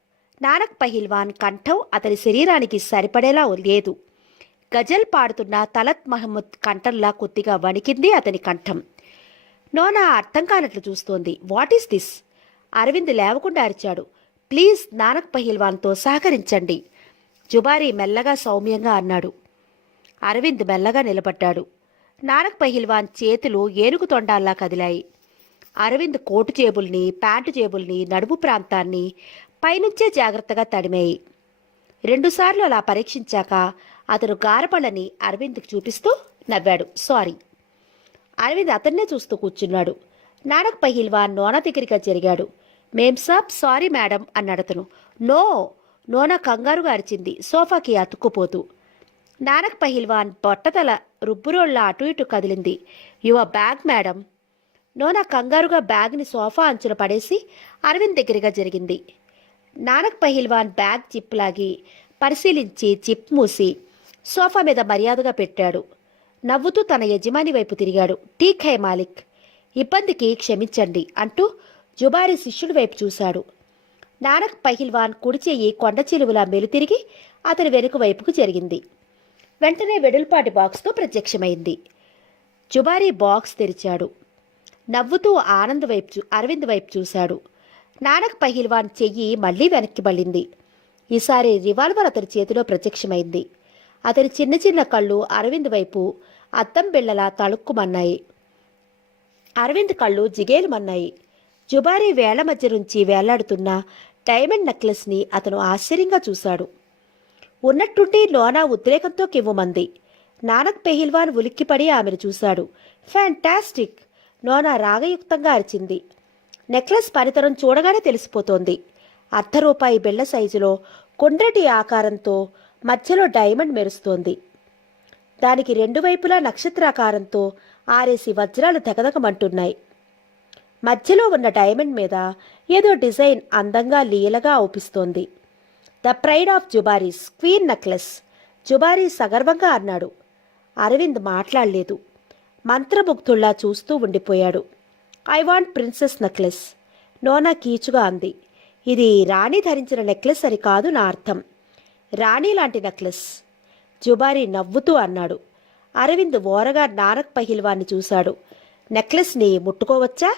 నానక్ పహిల్వాన్ కంఠం అతని శరీరానికి సరిపడేలా లేదు. గజల్ పాడుతున్న తలత్ మహమ్మద్ కంఠంలా కొద్దిగా వణికింది అతని కంఠం. నోనా అర్థం కానట్లు చూస్తోంది. What is this? అరవింద్ లేవకుండా అరిచాడు. ప్లీజ్ నానక్ పహిల్వాన్తో సహకరించండి. జుబారీ మెల్లగా సౌమ్యంగా అన్నాడు. అరవింద్ మెల్లగా నిలబడ్డాడు. నానక్ పహిల్వాన్ చేతులు ఏనుగు తొండాల్లా కదిలాయి. అరవింద్ కోటు జేబుల్ని, ప్యాంటు జేబుల్ని, నడుము ప్రాంతాన్ని పైనుంచే జాగ్రత్తగా తడిమాయి. 2 సార్లు అలా పరీక్షించాక అతను గారపళ్ళని అరవింద్కి చూపిస్తూ నవ్వాడు. సారీ. అరవింద్ అతన్నే చూస్తూ కూర్చున్నాడు. నానక్ పహిల్వాన్ నోనా దగ్గరగా జరిగాడు. మేం సాబ్ సారీ మేడం అన్నాడతను. నో! నోనా కంగారుగా అరిచింది, సోఫాకి అతుక్కుపోతూ. నానక్ పహిల్వాన్ బొట్టతల రుబ్బురోళ్ల అటు ఇటు కదిలింది. Your bag madam. నోనా కంగారుగా బ్యాగ్ని సోఫా అంచున పడేసి అరవింద్ దగ్గరగా జరిగింది. నానక్ పహిల్వాన్ బ్యాగ్ జిప్ లాగి పరిశీలించి జిప్ మూసి సోఫా మీద మర్యాదగా పెట్టాడు. నవ్వుతూ తన యజమాని వైపు తిరిగాడు. ఠీక్ హై మాలిక్, ఇబ్బందికి క్షమించండి అంటూ జుబారీ శిష్యుడి వైపు చూశాడు. నానక్ పహిల్వాన్ కుడి చెయ్యి కొండ చిలువలా మెలుతిరిగి అతని వెనుక వైపుకు జరిగింది. వెంటనే వెడుల్పాటి బాక్స్తో ప్రత్యక్షమైంది. జుబారీ బాక్స్ తెరిచాడు. నవ్వుతూ అరవింద్ వైపు చూశాడు. నానక్ పహిల్వాన్ చెయ్యి మళ్లీ వెనక్కి మళ్ళింది. ఈసారి రివాల్వర్ అతని చేతిలో ప్రత్యక్షమైంది. అతని చిన్న చిన్న కళ్ళు అరవింద్ వైపు అద్దం బిళ్ళలా తళుక్కుమన్నాయి. అరవింద్ కళ్ళు జిగేలుమన్నాయి. జుబారీ వేళ్ల మధ్య నుంచి వేలాడుతున్న డైమండ్ నెక్లెస్ని అతను ఆశ్చర్యంగా చూశాడు. ఉన్నట్టుండి లోనా ఉద్రేకంతో కివ్వమంది. నానక్ పెహిల్వాన్ ఉలిక్కిపడి ఆమెను చూశాడు. ఫ్యాంటాస్టిక్! నోనా రాగయుక్తంగా అరిచింది. నెక్లెస్ పనితనం చూడగానే తెలిసిపోతోంది. ₹1 బిళ్ళ సైజులో కొండ్రటి ఆకారంతో మధ్యలో డైమండ్ మెరుస్తోంది. దానికి రెండు వైపులా నక్షత్రాకారంతో ఆరేసి వజ్రాలు దగదగమంటున్నాయి. మధ్యలో ఉన్న డైమండ్ మీద ఏదో డిజైన్ అందంగా లీలగా అవుపిస్తోంది. The pride of Jubari's queen necklace, Jubari సగర్వంగా అన్నాడు. అరవింద్ మాట్లాడలేదు. మంత్రముగ్ధుల్లా చూస్తూ ఉండిపోయాడు. I want princess necklace, Nona కీచుగా అంది. ఇది రాణి ధరించిన నెక్లెస్ అని కాదు నా అర్థం, రాణి లాంటి నెక్లెస్, జుబారీ నవ్వుతూ అన్నాడు. అరవింద్ ఓరగా నానక్ పహిల్వాన్ని చూశాడు. నెక్లెస్ని ముట్టుకోవచ్చా?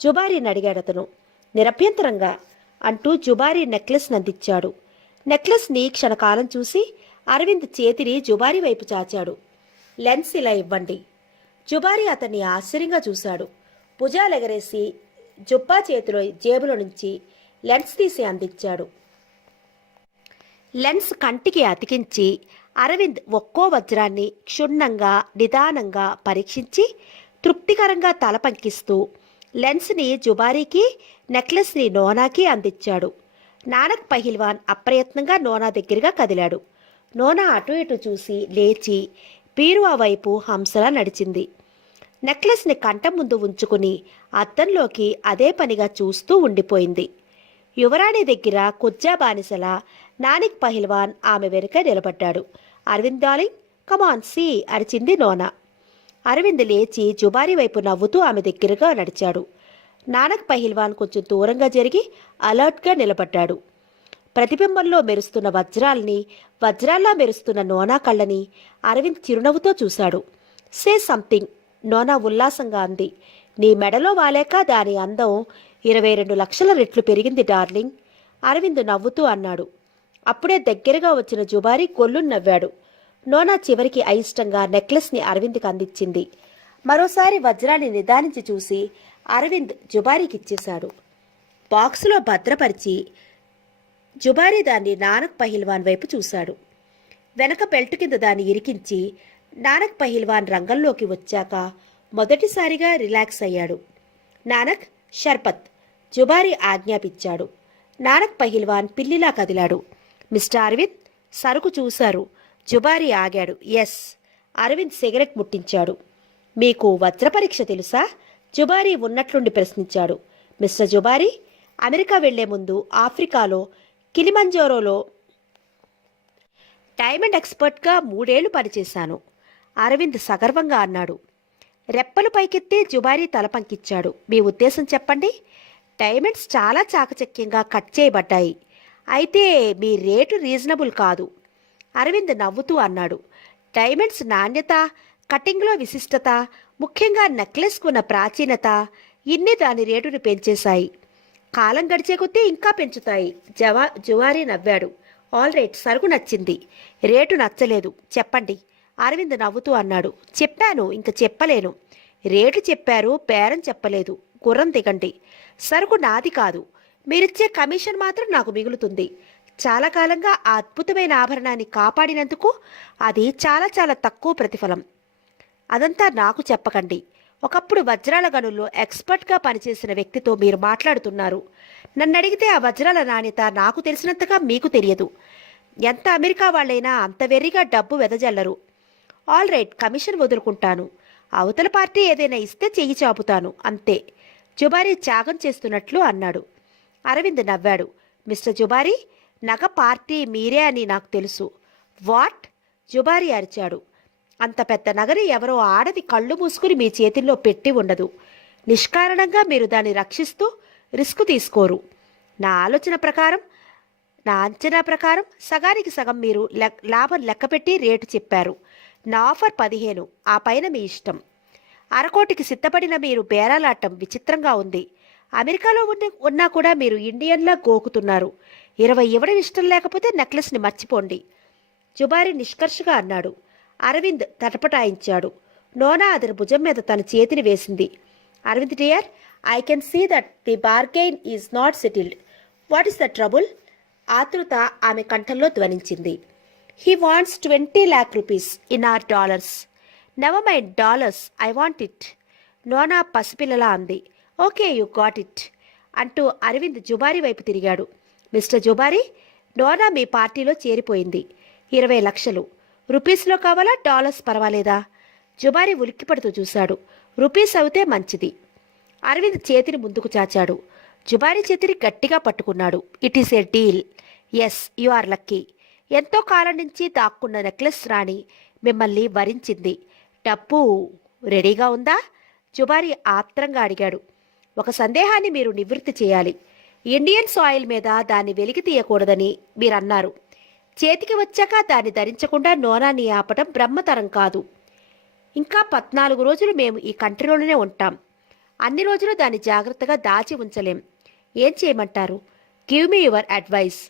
జుబారీని అడిగాడతను. నిరభ్యంతరంగా అంటూ జుబారీ నెక్లెస్ నందిచ్చాడు. నెక్లెస్ని క్షణకాలం చూసి అరవింద్ చేతిని జుబారీ వైపు చాచాడు. లెన్స్ ఇలా ఇవ్వండి. జుబారీ అతన్ని ఆశ్చర్యంగా చూశాడు. భుజాలెగరేసి జుబ్బా చేతిలో జేబులో నుంచి లెన్స్ తీసి అందించాడు. లెన్స్ కంటికి అతికించి అరవింద్ ఒక్కో వజ్రాన్ని క్షుణ్ణంగా నిదానంగా పరీక్షించి తృప్తికరంగా తల పంకిస్తూ లెన్స్ని జుబారీకి, నెక్లెస్ని నోనాకి అందించాడు. నానక్ పహిల్వాన్ అప్రయత్నంగా నోనా దగ్గరగా కదిలాడు. నోనా అటు ఇటు చూసి లేచి బీరువా వైపు హంసలా నడిచింది. నెక్లెస్ని కంఠం ముందు ఉంచుకుని అద్దంలోకి అదే పనిగా చూస్తూ ఉండిపోయింది. యువరాణి దగ్గర కుజ్జా బానిసలా నానిక్ పహిల్వాన్ ఆమె వెనుక నిలబడ్డాడు. అరవింద్ డార్లింగ్, కమాన్ సీ అరిచింది నోనా. అరవింద్ లేచి జుబారీ వైపు నవ్వుతూ ఆమె దగ్గరగా నడిచాడు. నానక్ పహిల్వాన్ కొంచెం దూరంగా జరిగి అలర్ట్గా నిలబడ్డాడు. ప్రతిబింబంలో మెరుస్తున్న వజ్రాల్లా మెరుస్తున్న నోనా కళ్ళని అరవింద్ చిరునవ్వుతో చూశాడు. సే సంథింగ్, నోనా ఉల్లాసంగా అంది. నీ మెడలో వాలేక దాని అందం 22 లక్షల రెట్లు పెరిగింది డార్లింగ్, అరవింద్ నవ్వుతూ అన్నాడు. అప్పుడే దగ్గరగా వచ్చిన జుబారీ గొల్లును నవ్వాడు. నోనా చివరికి అయిష్టంగా నెక్లెస్ని అరవింద్కి అందించింది. మరోసారి వజ్రాన్ని నిదానించి చూసి అరవింద్ జుబారీకి ఇచ్చేశాడు. బాక్సులో భద్రపరిచి జుబారీ దాన్ని నానక్ పహిల్వాన్ వైపు చూశాడు. వెనక బెల్ట్ కింద దాన్ని ఇరికించి నానక్ పహిల్వాన్ రంగంలోకి వచ్చాక మొదటిసారిగా రిలాక్స్ అయ్యాడు. నానక్, షర్బత్, జుబారీ ఆజ్ఞాపించాడు. నానక్ పహిల్వాన్ పిల్లిలా కదిలాడు. మిస్టర్ అరవింద్, సరుకు చూశారు. జుబారీ ఆగాడు. ఎస్. అరవింద్ సిగరెట్ ముట్టించాడు. మీకు వజ్ర పరీక్ష తెలుసా? జుబారీ ఉన్నట్లుండి ప్రశ్నించాడు. మిస్టర్ జుబారీ, అమెరికా వెళ్లే ముందు ఆఫ్రికాలో కిలిమంజారోలో డైమండ్ ఎక్స్పర్ట్గా 3 ఏళ్లు పనిచేశాను, అరవింద్ సగర్వంగా అన్నాడు. రెప్పలు పైకెత్తి జుబారీ తల పంకిచ్చాడు. మీ ఉద్దేశం చెప్పండి. డైమండ్స్ చాలా చాకచక్యంగా కట్ చేయబడ్డాయి, అయితే మీ రేటు రీజనబుల్ కాదు, అరవింద్ నవ్వుతూ అన్నాడు. డైమండ్స్ నాణ్యత, కటింగ్లో విశిష్టత, ముఖ్యంగా నెక్లెస్కు ఉన్న ప్రాచీనత ఇన్ని దాని రేటును పెంచేశాయి. కాలం గడిచే కొద్దీ ఇంకా పెంచుతాయి. జువారీ నవ్వాడు. ఆల్ రైట్, సరుకు నచ్చింది, రేటు నచ్చలేదు, చెప్పండి, అరవింద్ నవ్వుతూ అన్నాడు. చెప్పాను, ఇంక చెప్పలేను. రేటు చెప్పారు, బేరం చెప్పలేదు. గుర్రం దిగండి. సరుకు నాది కాదు, మీరిచ్చే కమిషన్ మాత్రం నాకు మిగులుతుంది. చాలా కాలంగా ఆ అద్భుతమైన ఆభరణాన్ని కాపాడినందుకు అది చాలా చాలా తక్కువ ప్రతిఫలం. అదంతా నాకు చెప్పకండి. ఒకప్పుడు వజ్రాల గనుల్లో ఎక్స్పర్ట్గా పనిచేసిన వ్యక్తితో మీరు మాట్లాడుతున్నారు. నన్ను అడిగితే ఆ వజ్రాల నాణ్యత నాకు తెలిసినంతగా మీకు తెలియదు. ఎంత అమెరికా వాళ్ళైనా అంత వెర్రిగా డబ్బు వెదజల్లరు. ఆల్ రైట్, కమిషన్ వదులుకుంటాను. అవతల పార్టీ ఏదైనా ఇస్తే చెయ్యి చాపుతాను, అంతే, జుబారీ త్యాగం చేస్తున్నట్లు అన్నాడు. అరవింద్ నవ్వాడు. మిస్టర్ జుబారీ, నగ పార్టీ మీరే అని నాకు తెలుసు. వాట్? జుబారీ అరిచాడు. అంత పెద్ద నగని ఎవరో ఆడది కళ్ళు మూసుకుని మీ చేతిల్లో పెట్టి ఉండదు. నిష్కారణంగా మీరు దాన్ని రక్షిస్తూ రిస్క్ తీసుకోరు. నా అంచనా ప్రకారం సగానికి సగం మీరు లాభం లెక్కపెట్టి రేటు చెప్పారు. నా ఆఫర్ 15, ఆ పైన మీ ఇష్టం. అరకోటికి సిద్ధపడిన మీరు బేరాలాటం విచిత్రంగా ఉంది. అమెరికాలో ఉన్నా కూడా మీరు ఇండియన్లా గోకుతున్నారు. 20 ఇవ్వడం ఇష్టం లేకపోతే నెక్లెస్ని మర్చిపోండి. జుబారి నిష్కర్షగా అన్నాడు. అరవింద్ తటపటాయించాడు. నోనా అతని భుజం మీద తన చేతిని వేసింది. Aravind dear, I can see that the bargain is not settled. What is the trouble? ఆతృత ఆమె కంఠంలో ధ్వనించింది. He wants 20 lakh rupees in or dollars. Never mind dollars, I want it. Nona పసిపిల్లలా అంది. ఓకే, యు గాట్ ఇట్ అంటూ అరవింద్ జుబారి వైపు తిరిగాడు. Mister జుబారి, నోనా మీ పార్టీలో చేరిపోయింది. 20 లక్షలు. రూపీస్లో కావాలా, డాలర్స్ పర్వాలేదా? జుబారి ఉలిక్కిపడుతూ చూశాడు. రూపీస్ అవుతే మంచిది. అరవింద్ చేతిని ముందుకు చాచాడు. జుబారి చేతిని గట్టిగా పట్టుకున్నాడు. It is a deal. Yes, you are lucky. ఎంతో కాలం నుంచి దాక్కున్న నెక్లెస్ రాణి మిమ్మల్ని వరించింది. డబ్బు రెడీగా ఉందా? జుబారి ఆత్రంగా అడిగాడు. ఒక సందేహాన్ని మీరు నివృత్తి చేయాలి. ఇండియన్ సాయిల్ మీద దాన్ని వెలికి తీయకూడదని మీరన్నారు. చేతికి వచ్చాక దాన్ని ధరించకుండా నోనాన్ని ఆపటం బ్రహ్మతరం కాదు. ఇంకా 14 రోజులు మేము ఈ కంట్రీలోనే ఉంటాం. అన్ని రోజులు దాన్ని జాగ్రత్తగా దాచి ఉంచలేం. ఏం చేయమంటారు? Give me your advice.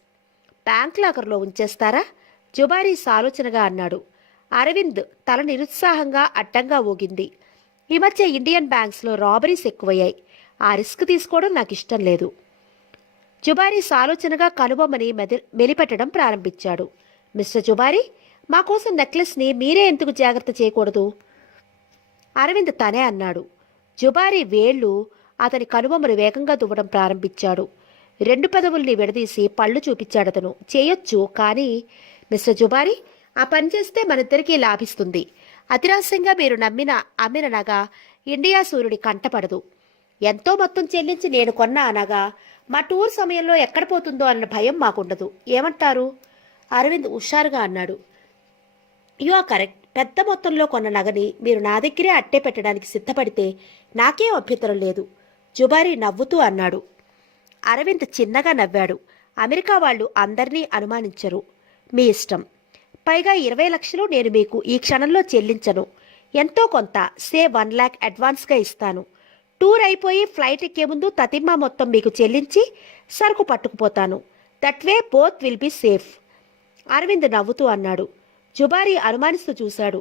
Bank లాకర్లో ఉంచేస్తారా? జుబారి సాలోచనగా అన్నాడు. అరవింద్ తల నిరుత్సాహంగా అడ్డంగా ఊగింది. ఈ మధ్య ఇండియన్ బ్యాంక్స్లో రాబరీస్ ఎక్కువయ్యాయి. ఆ రిస్క్ తీసుకోవడం నాకు ఇష్టం లేదు. జుబారి సాలోచనగా కనుబొమ్మని మెలిపెట్టడం ప్రారంభించాడు. మిస్టర్ జుబారి, మా కోసం నెక్లెస్ని మీరే ఎందుకు జాగ్రత్త చేయకూడదు? అరవింద్ తనే అన్నాడు. జుబారి వేళ్లు అతని కనుబొమ్మను వేగంగా దువ్వడం ప్రారంభించాడు. 2 పెదవుల్ని విడదీసి పళ్ళు చూపించాడతను. చేయొచ్చు, కానీ మిస్టర్ జుబారి, ఆ పని చేస్తే మనిద్దరికీ లాభిస్తుంది. అతిరహస్యంగా మీరు అమ్మిన నగ ఇండియా సూర్యుడి కంటపడదు. ఎంతో మొత్తం చెల్లించి నేను కొన్న ఆ నగ మా టూర్ సమయంలో ఎక్కడ పోతుందో అన్న భయం మాకుండదు. ఏమంటారు? అరవింద్ హుషారుగా అన్నాడు. You are correct. పెద్ద మొత్తంలో కొన్న నగని మీరు నా దగ్గరే అట్టే పెట్టడానికి సిద్ధపడితే నాకేం అభ్యంతరం లేదు. జుబారి నవ్వుతూ అన్నాడు. అరవింద్ చిన్నగా నవ్వాడు. అమెరికా వాళ్ళు అందరినీ అనుమానించరు. మీ ఇష్టం. పైగా 20 లక్షలు నేను మీకు ఈ క్షణంలో చెల్లించను. ఎంతో కొంత, సే 1 lakh అడ్వాన్స్గా ఇస్తాను. టూర్ అయిపోయి ఫ్లైట్ ఎక్కే ముందు తతిమ్మా మొత్తం మీకు చెల్లించి సరుకు పట్టుకుపోతాను. That way both will be safe. Aravind నవ్వుతూ అన్నాడు. జుబారి అనుమానిస్తూ చూశాడు.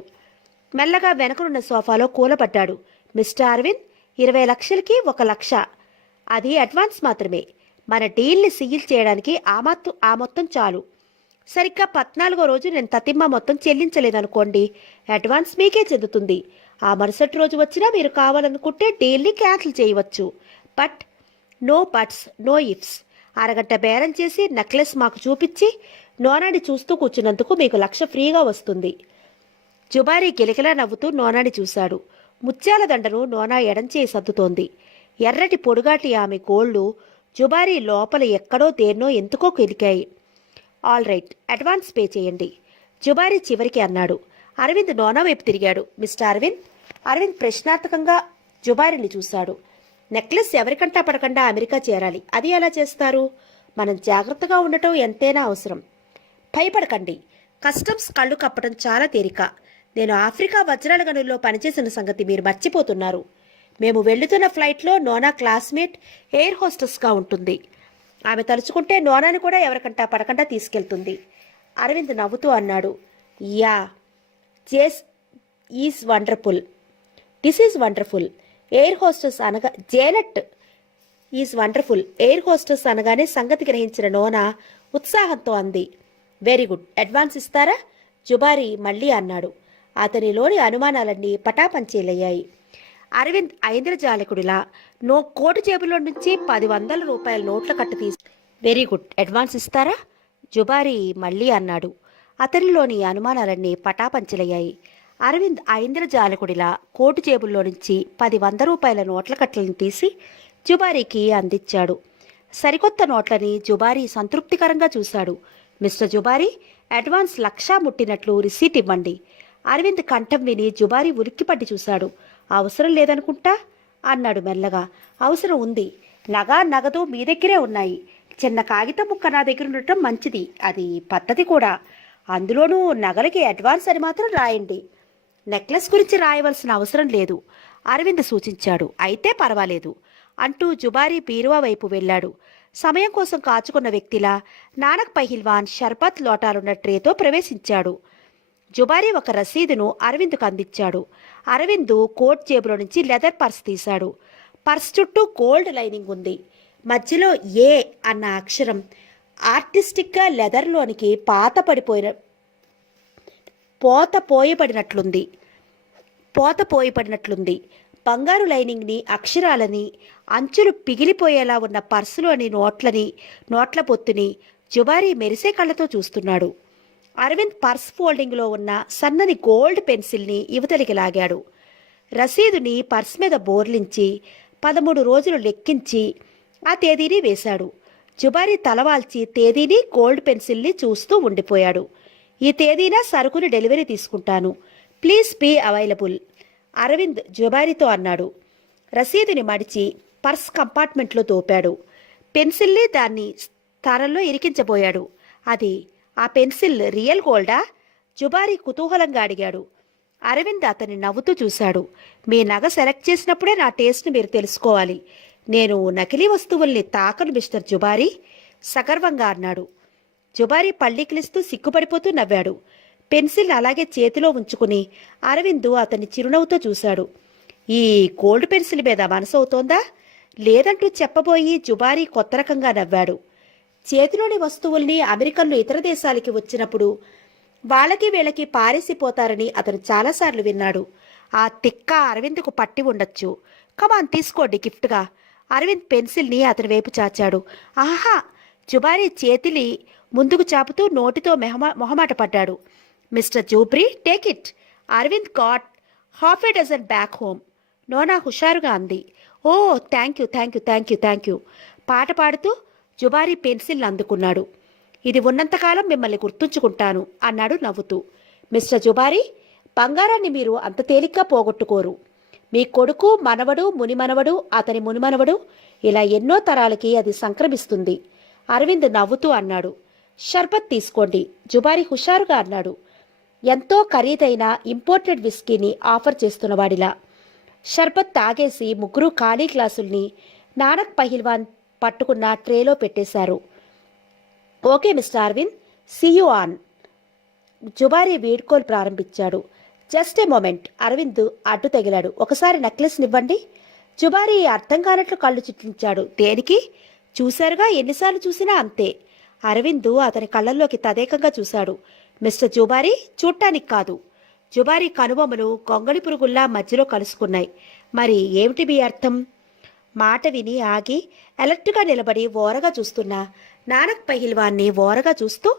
మెల్లగా వెనకనున్న సోఫాలో కూలబడ్డాడు. మిస్టర్ అరవింద్, 20 లక్షలకి 1 లక్ష. అది అడ్వాన్స్ మాత్రమే. మన డీల్ని సీల్ చేయడానికి ఆ మొత్తం చాలు. సరిగ్గా 14వ రోజు నేను తతిమ్మా మొత్తం చెల్లించలేదనుకోండి, అడ్వాన్స్ మీకే చెందుతుంది. ఆ మరుసటి రోజు వచ్చినా మీరు కావాలనుకుంటే డీల్ని క్యాన్సిల్ చేయవచ్చు. But no buts, no ifs. అరగంట బేరం చేసి నెక్లెస్ మాకు చూపించి నోనాని చూస్తూ కూర్చున్నందుకు మీకు 1 లక్ష ఫ్రీగా వస్తుంది. జుబారి గిలగిలా నవ్వుతూ నోనాని చూశాడు. ముత్యాల దండను నోనా ఎడంచేయి సర్దుతోంది. ఎర్రటి పొడుగాటి ఆమె గోళ్లు జుబారి లోపల ఎక్కడో దేన్నో ఎందుకో కెలికాయి. ఆల్ రైట్, అడ్వాన్స్ పే చేయండి, జుబారి చివరికి అన్నాడు. అరవింద్ నోనా వైపు తిరిగాడు. మిస్టర్ అరవింద్. అరవింద్ ప్రశ్నార్థకంగా జుబారిని చూశాడు. నెక్లెస్ ఎవరికంటా పడకుండా అమెరికా చేరాలి. అది ఎలా చేస్తారు? మనం జాగ్రత్తగా ఉండటం ఎంతైనా అవసరం. భయపడకండి. కస్టమ్స్ కళ్ళు కప్పడం చాలా తేలిక. నేను ఆఫ్రికా వజ్రాల గనుల్లో పనిచేసిన సంగతి మీరు మర్చిపోతున్నారు. మేము వెళ్తున్న ఫ్లైట్లో నోనా క్లాస్మేట్ ఎయిర్ హోస్టెస్గా ఉంటుంది. ఆమె తలుచుకుంటే నోనాని కూడా ఎవరికంటా పడకుండా తీసుకెళ్తుంది. అరవింద్ నవ్వుతూ అన్నాడు. యా, జేస్ is wonderful. This is wonderful. Air hostess అనగా జేనట్ ఈజ్ వండర్ఫుల్. ఎయిర్ హోస్టెస్ అనగానే సంగతి గ్రహించిన నోనా ఉత్సాహంతో అంది. Very good. అడ్వాన్స్ ఇస్తారా? జుబారి మళ్ళీ అన్నాడు. అతనిలోని అనుమానాలన్నీ పటాపంచీలయ్యాయి. అరవింద్ ఐంద్రజాలకుడిలా కోటు జేబులో నుంచి 10,000 రూపాయల నోట్ల కట్టు తీసి వెరీ గుడ్. అడ్వాన్స్ ఇస్తారా? జుబారి మళ్ళీ అన్నాడు. అతనిలోని అనుమానాలన్నీ పటాపంచలయ్యాయి. అరవింద్ ఐంద్రజాలకుడిలా కోటు జేబుల్లో నుంచి 10,000 రూపాయల నోట్ల కట్టలను తీసి జుబారీకి అందించాడు. సరికొత్త నోట్లని జుబారీ సంతృప్తికరంగా చూశాడు. మిస్టర్ జుబారీ, అడ్వాన్స్ 1 లక్ష ముట్టినట్లు రిసీట్ ఇవ్వండి. అరవింద్ కంఠం విని జుబారీ ఉలిక్కిపట్టి చూశాడు. అవసరం లేదనుకుంటా అన్నాడు మెల్లగా. అవసరం ఉంది. నగదు మీ దగ్గరే ఉన్నాయి. చిన్న కాగితం ముక్క నా దగ్గర ఉండటం మంచిది. అది పద్ధతి కూడా. అందులోనూ నగలకి అడ్వాన్స్ అని మాత్రం రాయండి. నెక్లెస్ గురించి రాయవలసిన అవసరం లేదు, అరవింద్ సూచించాడు. అయితే పర్వాలేదు అంటూ జుబారీ బీరువా వైపు వెళ్ళాడు. సమయం కోసం కాచుకున్న వ్యక్తిలా నానక్ పహిల్వాన్ షర్బత్ లోటాలున్న ట్రేతో ప్రవేశించాడు. జుబారీ ఒక రసీదును అరవింద్కు అందించాడు. అరవింద్ కోట్ జేబులో నుంచి లెదర్ పర్స్ తీశాడు. పర్స్ చుట్టూ గోల్డ్ లైనింగ్ ఉంది. మధ్యలో ఏ అన్న అక్షరం ఆర్టిస్టిక్గా లెదర్లోనికి పోత పోయబడినట్లుంది. బంగారు లైనింగ్ని, అక్షరాలని, అంచులు పిగిలిపోయేలా ఉన్న పర్సులోని నోట్ల పొత్తుని జుబారీ మెరిసే కళ్ళతో చూస్తున్నాడు. అరవింద్ పర్స్ ఫోల్డింగ్లో ఉన్న సన్నని గోల్డ్ పెన్సిల్ని యువతలికి లాగాడు. రసీదుని పర్స్ మీద బోర్లించి 13 రోజులు లెక్కించి ఆ తేదీని వేశాడు. జుబారీ తలవాల్చి తేదీని, గోల్డ్ పెన్సిల్ని చూస్తూ ఉండిపోయాడు. ఈ తేదీన సరుకుని డెలివరీ తీసుకుంటాను. ప్లీజ్ బీ అవైలబుల్, అరవింద్ జుబారీతో అన్నాడు. రసీదుని మడిచి పర్స్ కంపార్ట్మెంట్లో తోపాడు. పెన్సిల్ని దాన్ని స్థానంలో ఇరికించబోయాడు. ఆ పెన్సిల్ రియల్ గోల్డా? జుబారీ కుతూహలంగా అడిగాడు. అరవింద్ అతన్ని నవ్వుతూ చూశాడు. మీ నగ సెలెక్ట్ చేసినప్పుడే నా టేస్ట్ని మీరు తెలుసుకోవాలి. నేను నకిలీ వస్తువుల్ని తాకను మిస్టర్ జుబారీ, సగర్వంగా అన్నాడు. జుబారీ పళ్ళికిలిస్తూ సిగ్గుపడిపోతూ నవ్వాడు. పెన్సిల్ అలాగే చేతిలో ఉంచుకుని అరవింద్ అతన్ని చిరునవ్వుతో చూశాడు. ఈ గోల్డ్ పెన్సిల్ మీద మనసు అవుతోందా? లేదంటూ చెప్పబోయి జుబారీ కొత్త రకంగా నవ్వాడు. చేతిలోని వస్తువుల్ని అమెరికన్లు ఇతర దేశాలకి వచ్చినప్పుడు వాళ్ళకి వీళ్ళకి పారేసిపోతారని అతను చాలాసార్లు విన్నాడు. ఆ తిక్క అరవింద్కు పట్టి ఉండొచ్చు. కమాన్, తీసుకోండి గిఫ్ట్గా. అరవింద్ పెన్సిల్ని అతని వైపు చాచాడు. ఆహా! జుబారీ చేతిని ముందుకు చాపుతూ నోటితో మొహమాట పడ్డాడు. Mister Jubri, take it. Aravind got half a dozen back home. Nona హుషారుగా అంది. Oh, thank you thank you thank you thank you పాట పాడుతూ జుబారీ పెన్సిల్ అందుకున్నాడు. ఇది ఉన్నంతకాలం మిమ్మల్ని గుర్తుంచుకుంటాను అన్నాడు నవ్వుతూ. మిస్టర్ జుబారీ, బంగారాన్ని మీరు అంత తేలిగ్గా పోగొట్టుకోరు. మీ కొడుకు, మనవడు, మునిమనవడు, అతని మునిమనవడు, ఇలా ఎన్నో తరాలకి అది సంక్రమిస్తుంది. అరవింద్ నవ్వుతూ అన్నాడు. షర్బత్ తీసుకోండి, జుబారీ హుషారుగా అన్నాడు. ఎంతో ఖరీదైన ఇంపోర్టెడ్ విస్కీని ఆఫర్ చేస్తున్నవాడిలా. షర్బత్ తాగేసి ముగ్గురు ఖాళీ గ్లాసుల్ని నానక్ పహిల్వాన్ పట్టుకున్న ట్రేలో పెట్టేశారు. Okay mister Aravind, see you on. Jubari వీడ్కోలు ప్రారంభించాడు. జస్ట్ ఏ మొమెంట్, అరవింద్ అడ్డు తగిలాడు. ఒకసారి నెక్లెస్నివ్వండి. జుబారీ అర్థం కానట్లు కళ్ళు చిట్లించాడు. దేనికి? చూశారుగా, ఎన్నిసార్లు చూసినా అంతే. అరవింద్ అతని కళ్ళల్లోకి తదేకంగా చూశాడు. మిస్టర్ జుబారీ, చూడటానికి కాదు. జుబారీ కనుబొమ్మలు గొంగళి పురుగుల్లా మధ్యలో కలుసుకున్నాయి. మరి ఏమిటి మీ అర్థం? మాట విని ఆగి అలర్ట్గా నిలబడి ఓరగా చూస్తున్న నానక్ పహిల్వాన్ని ఓరగా చూస్తూ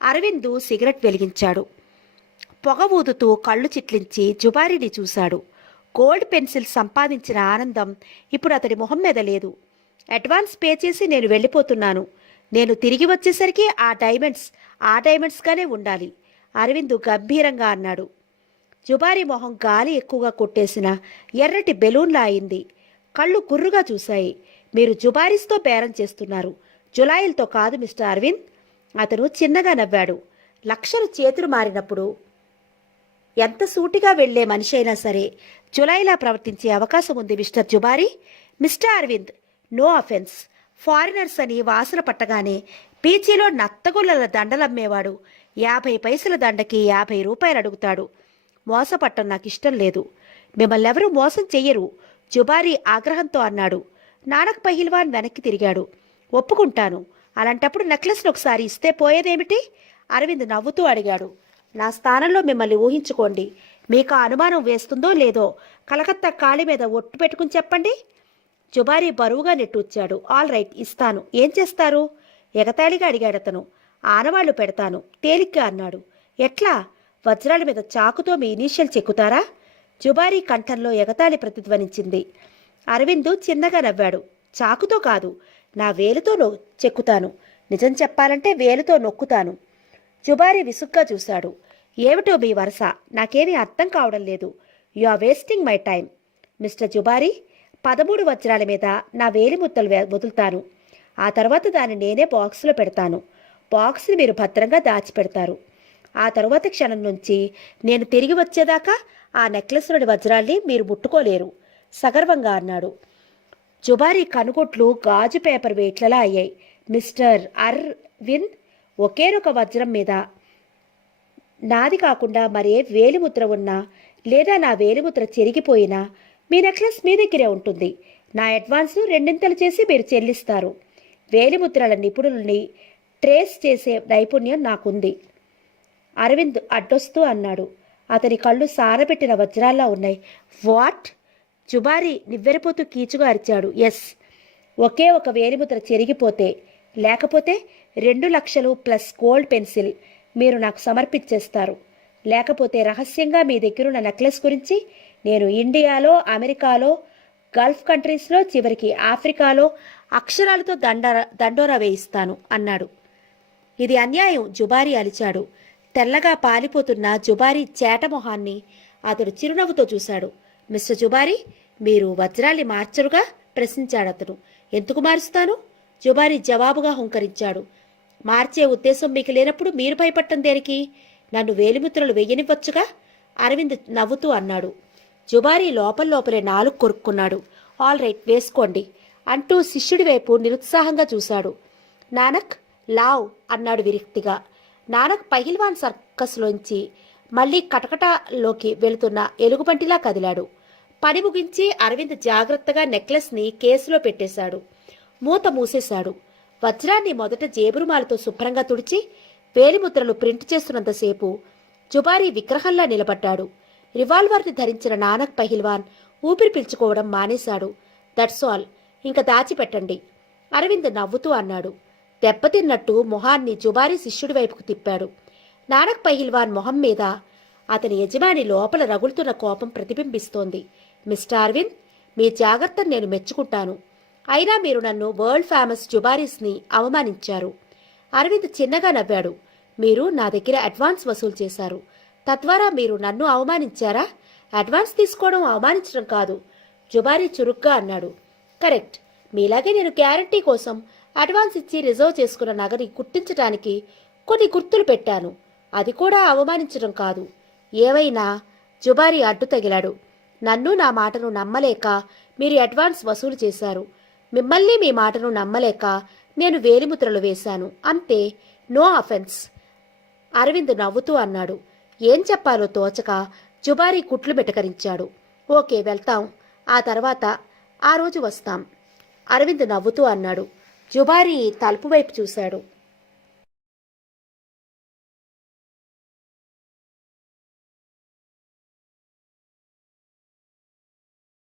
అరవింద్ సిగరెట్ వెలిగించాడు. పొగ ఊదుతూ కళ్ళు చిట్లించి జుబారీని చూశాడు. గోల్డ్ పెన్సిల్ సంపాదించిన ఆనందం ఇప్పుడు అతడి మొహం మీద లేదు. అడ్వాన్స్ పే చేసి నేను వెళ్ళిపోతున్నాను. నేను తిరిగి వచ్చేసరికి ఆ డైమండ్స్గానే ఉండాలి, అరవింద్ గంభీరంగా అన్నాడు. జుబారీ మొహం గాలి ఎక్కువగా కొట్టేసిన ఎర్రటి బెలూన్లా అయింది. కళ్ళు కుర్రుగా చూశాయి. మీరు జుబారీస్తో బేరం చేస్తున్నారు, జులాయిలతో కాదు మిస్టర్ అరవింద్. అతను చిన్నగా నవ్వాడు. లక్షలు చేతులు మారినప్పుడు ఎంత సూటిగా వెళ్లే మనిషి అయినా సరే జులాయిలా ప్రవర్తించే అవకాశం ఉంది mister Jubari. Mister Aravind, no offence. Foreigners అని వాసన పట్టగానే బీచీలో నత్తగొల్లల దండలమ్మేవాడు 50 పైసల దండకి 50 రూపాయలు అడుగుతాడు. మోసపట్టం నాకు ఇష్టం లేదు. మిమ్మల్ని ఎవరూ మోసం చెయ్యరు, జుబారీ ఆగ్రహంతో అన్నాడు. నానక్ పహిల్వాన్ వెనక్కి తిరిగాడు. ఒప్పుకుంటాను. అలాంటప్పుడు నెక్లెస్ను ఒకసారి ఇస్తే పోయేదేమిటి? అరవింద్ నవ్వుతూ అడిగాడు. నా స్థానంలో మిమ్మల్ని ఊహించుకోండి. మీకు అనుమానం వేస్తుందో లేదో కలకత్తా కాళీ మీద ఒట్టు పెట్టుకుని చెప్పండి. జుబారీ బరువుగా నెట్టూచ్చాడు. ఆల్ రైట్, ఇస్తాను. ఏం చేస్తారు? ఎగతాళిగా అడిగాడతను. ఆనవాళ్లు పెడతాను, తేలిగ్గా అన్నాడు. ఎట్లా? వజ్రాల మీద చాకుతో మీ ఇనీషియల్ చెక్కుతారా? జుబారీ కంఠంలో ఎగతాళి ప్రతిధ్వనించింది. అరవింద్ చిన్నగా నవ్వాడు. చాకుతో కాదు, నా వేలుతో చెక్కుతాను. నిజం చెప్పాలంటే వేలుతో నొక్కుతాను. జుబారీ విసుగ్గా చూశాడు. ఏమిటో మీ వరస? నాకేమీ అర్థం కావడం లేదు. You are wasting my time. Mister Jubari, 13 వజ్రాల మీద నా వేలి ముద్దలు వదులుతాను. ఆ తర్వాత దాన్ని నేనే బాక్సులో పెడతాను. బాక్స్ని మీరు భద్రంగా దాచిపెడతారు. ఆ తరువాత క్షణం నుంచి నేను తిరిగి వచ్చేదాకా ఆ నెక్లెస్లోని వజ్రాల్ని మీరు ముట్టుకోలేరు, సగర్వంగా అన్నాడు. జుబారీ కనుగొట్లు గాజు పేపర్ వేట్లలా అయ్యాయి. మిస్టర్ అరవింద్, ఒకేనొక వజ్రం మీద నాది కాకుండా మరే వేలిముద్ర ఉన్నా లేదా నా వేలిముద్ర చెరిగిపోయినా మీ నెక్లెస్ మీ దగ్గరే ఉంటుంది. నా అడ్వాన్సు రెండింతలు చేసి మీరు చెల్లిస్తారు. వేలిముద్రల నిపుణుల్ని ట్రేస్ చేసే నైపుణ్యం నాకుంది. అరవింద్ అడ్డొస్తూ అన్నాడు. అతని కళ్ళు సారబెట్టిన వజ్రాల్లా ఉన్నాయి. వాట్? జుబారీ నివ్వెరపోతూ కీచుగా అరిచాడు. ఎస్, ఒకే ఒక వేలిముద్ర చెరిగిపోతే, లేకపోతే 2,00,000 ప్లస్ గోల్డ్ పెన్సిల్ మీరు నాకు సమర్పించేస్తారు. లేకపోతే రహస్యంగా మీ దగ్గరున్న నెక్లెస్ గురించి నేను ఇండియాలో, అమెరికాలో, గల్ఫ్ కంట్రీస్లో, చివరికి ఆఫ్రికాలో అక్షరాలతో దండోరా వేయిస్తాను అన్నాడు. ఇది అన్యాయం, జుబారీ అలిచాడు. తెల్లగా పాలిపోతున్న జుబారీ చేటమొహాన్ని అతడు చిరునవ్వుతో చూశాడు. మిస్టర్ జుబారీ, మీరు వజ్రాల్ని మార్చరుగా? ప్రశ్నించాడతను. ఎందుకు మారుస్తాను? జుబారీ జవాబుగా హుంకరించాడు. మార్చే ఉద్దేశం మీకు లేనప్పుడు మీరు భయపడటం దేనికి? నన్ను వేలిముద్రలు వెయ్యనివ్వచ్చుగా? అరవింద్ నవ్వుతూ అన్నాడు. జుబారీ లోపలే నాలుగు కొరుక్కున్నాడు. ఆల్ రైట్, వేసుకోండి అంటూ శిష్యుడి వైపు నిరుత్సాహంగా చూశాడు. నానక్, లావ్ అన్నాడు విరక్తిగా. నానక్ పహిల్వాన్ సర్కస్లోంచి మళ్లీ కటకటాలోకి వెళుతున్న ఎలుగుబంటిలా కదిలాడు. పని ముగించి అరవింద్ జాగ్రత్తగా నెక్లెస్ని కేసులో పెట్టేశాడు. మూత మూసేశాడు. వజ్రాన్ని మొదట జేబురుమాలతో శుభ్రంగా తుడిచి వేలిముద్రలు ప్రింట్ చేస్తున్నంతసేపు జుబారీ విగ్రహంలా నిలబడ్డాడు. రివాల్వర్ని ధరించిన నానక్ పహిల్వాన్ ఊపిరి పీల్చుకోవడం మానేశాడు. దట్స్ ఆల్, ఇంక దాచిపెట్టండి అరవింద్ నవ్వుతూ అన్నాడు. దెబ్బతిన్నట్టు మొహాన్ని జుబారీ శిష్యుడి వైపుకు తిప్పాడు. నానక్ పహిల్వాన్ మొహం మీద అతని యజమాని లోపల రగులుతున్న కోపం ప్రతిబింబిస్తోంది. మిస్టర్ అరవింద్, మీ జాగ్రత్తను నేను మెచ్చుకుంటాను. అయినా మీరు నన్ను వరల్డ్ ఫేమస్ జుబారీస్ని అవమానించారు. అరవింద్ చిన్నగా నవ్వాడు. మీరు నా దగ్గర అడ్వాన్స్ వసూలు చేశారు. తద్వారా మీరు నన్ను అవమానించారా? అడ్వాన్స్ తీసుకోవడం అవమానించడం కాదు, జుబారీ చురుగ్గా అన్నాడు. కరెక్ట్. మీలాగే నేను గ్యారంటీ కోసం అడ్వాన్స్ ఇచ్చి రిజర్వ్ చేసుకున్న నగని గుర్తించడానికి కొన్ని గుర్తులు పెట్టాను. అది కూడా అవమానించడం కాదు. ఏవైనా జుబారీ అడ్డు తగిలాడు. నన్ను నా మాటను నమ్మలేక మీరు అడ్వాన్స్ వసూలు చేశారు. మిమ్మల్ని మీ మాటను నమ్మలేక నేను వేలిముద్రలు వేశాను. అంతే, నో అఫెన్స్ అరవింద్ నవ్వుతూ అన్నాడు. ఏం చెప్పాలో తోచక జుబారీ కుట్లు మెటకరించాడు. ఓకే, వెళ్తాం. ఆ తర్వాత ఆ రోజు వస్తాం అరవింద్ నవ్వుతూ అన్నాడు. జుబారీ తలుపు వైపు చూశాడు.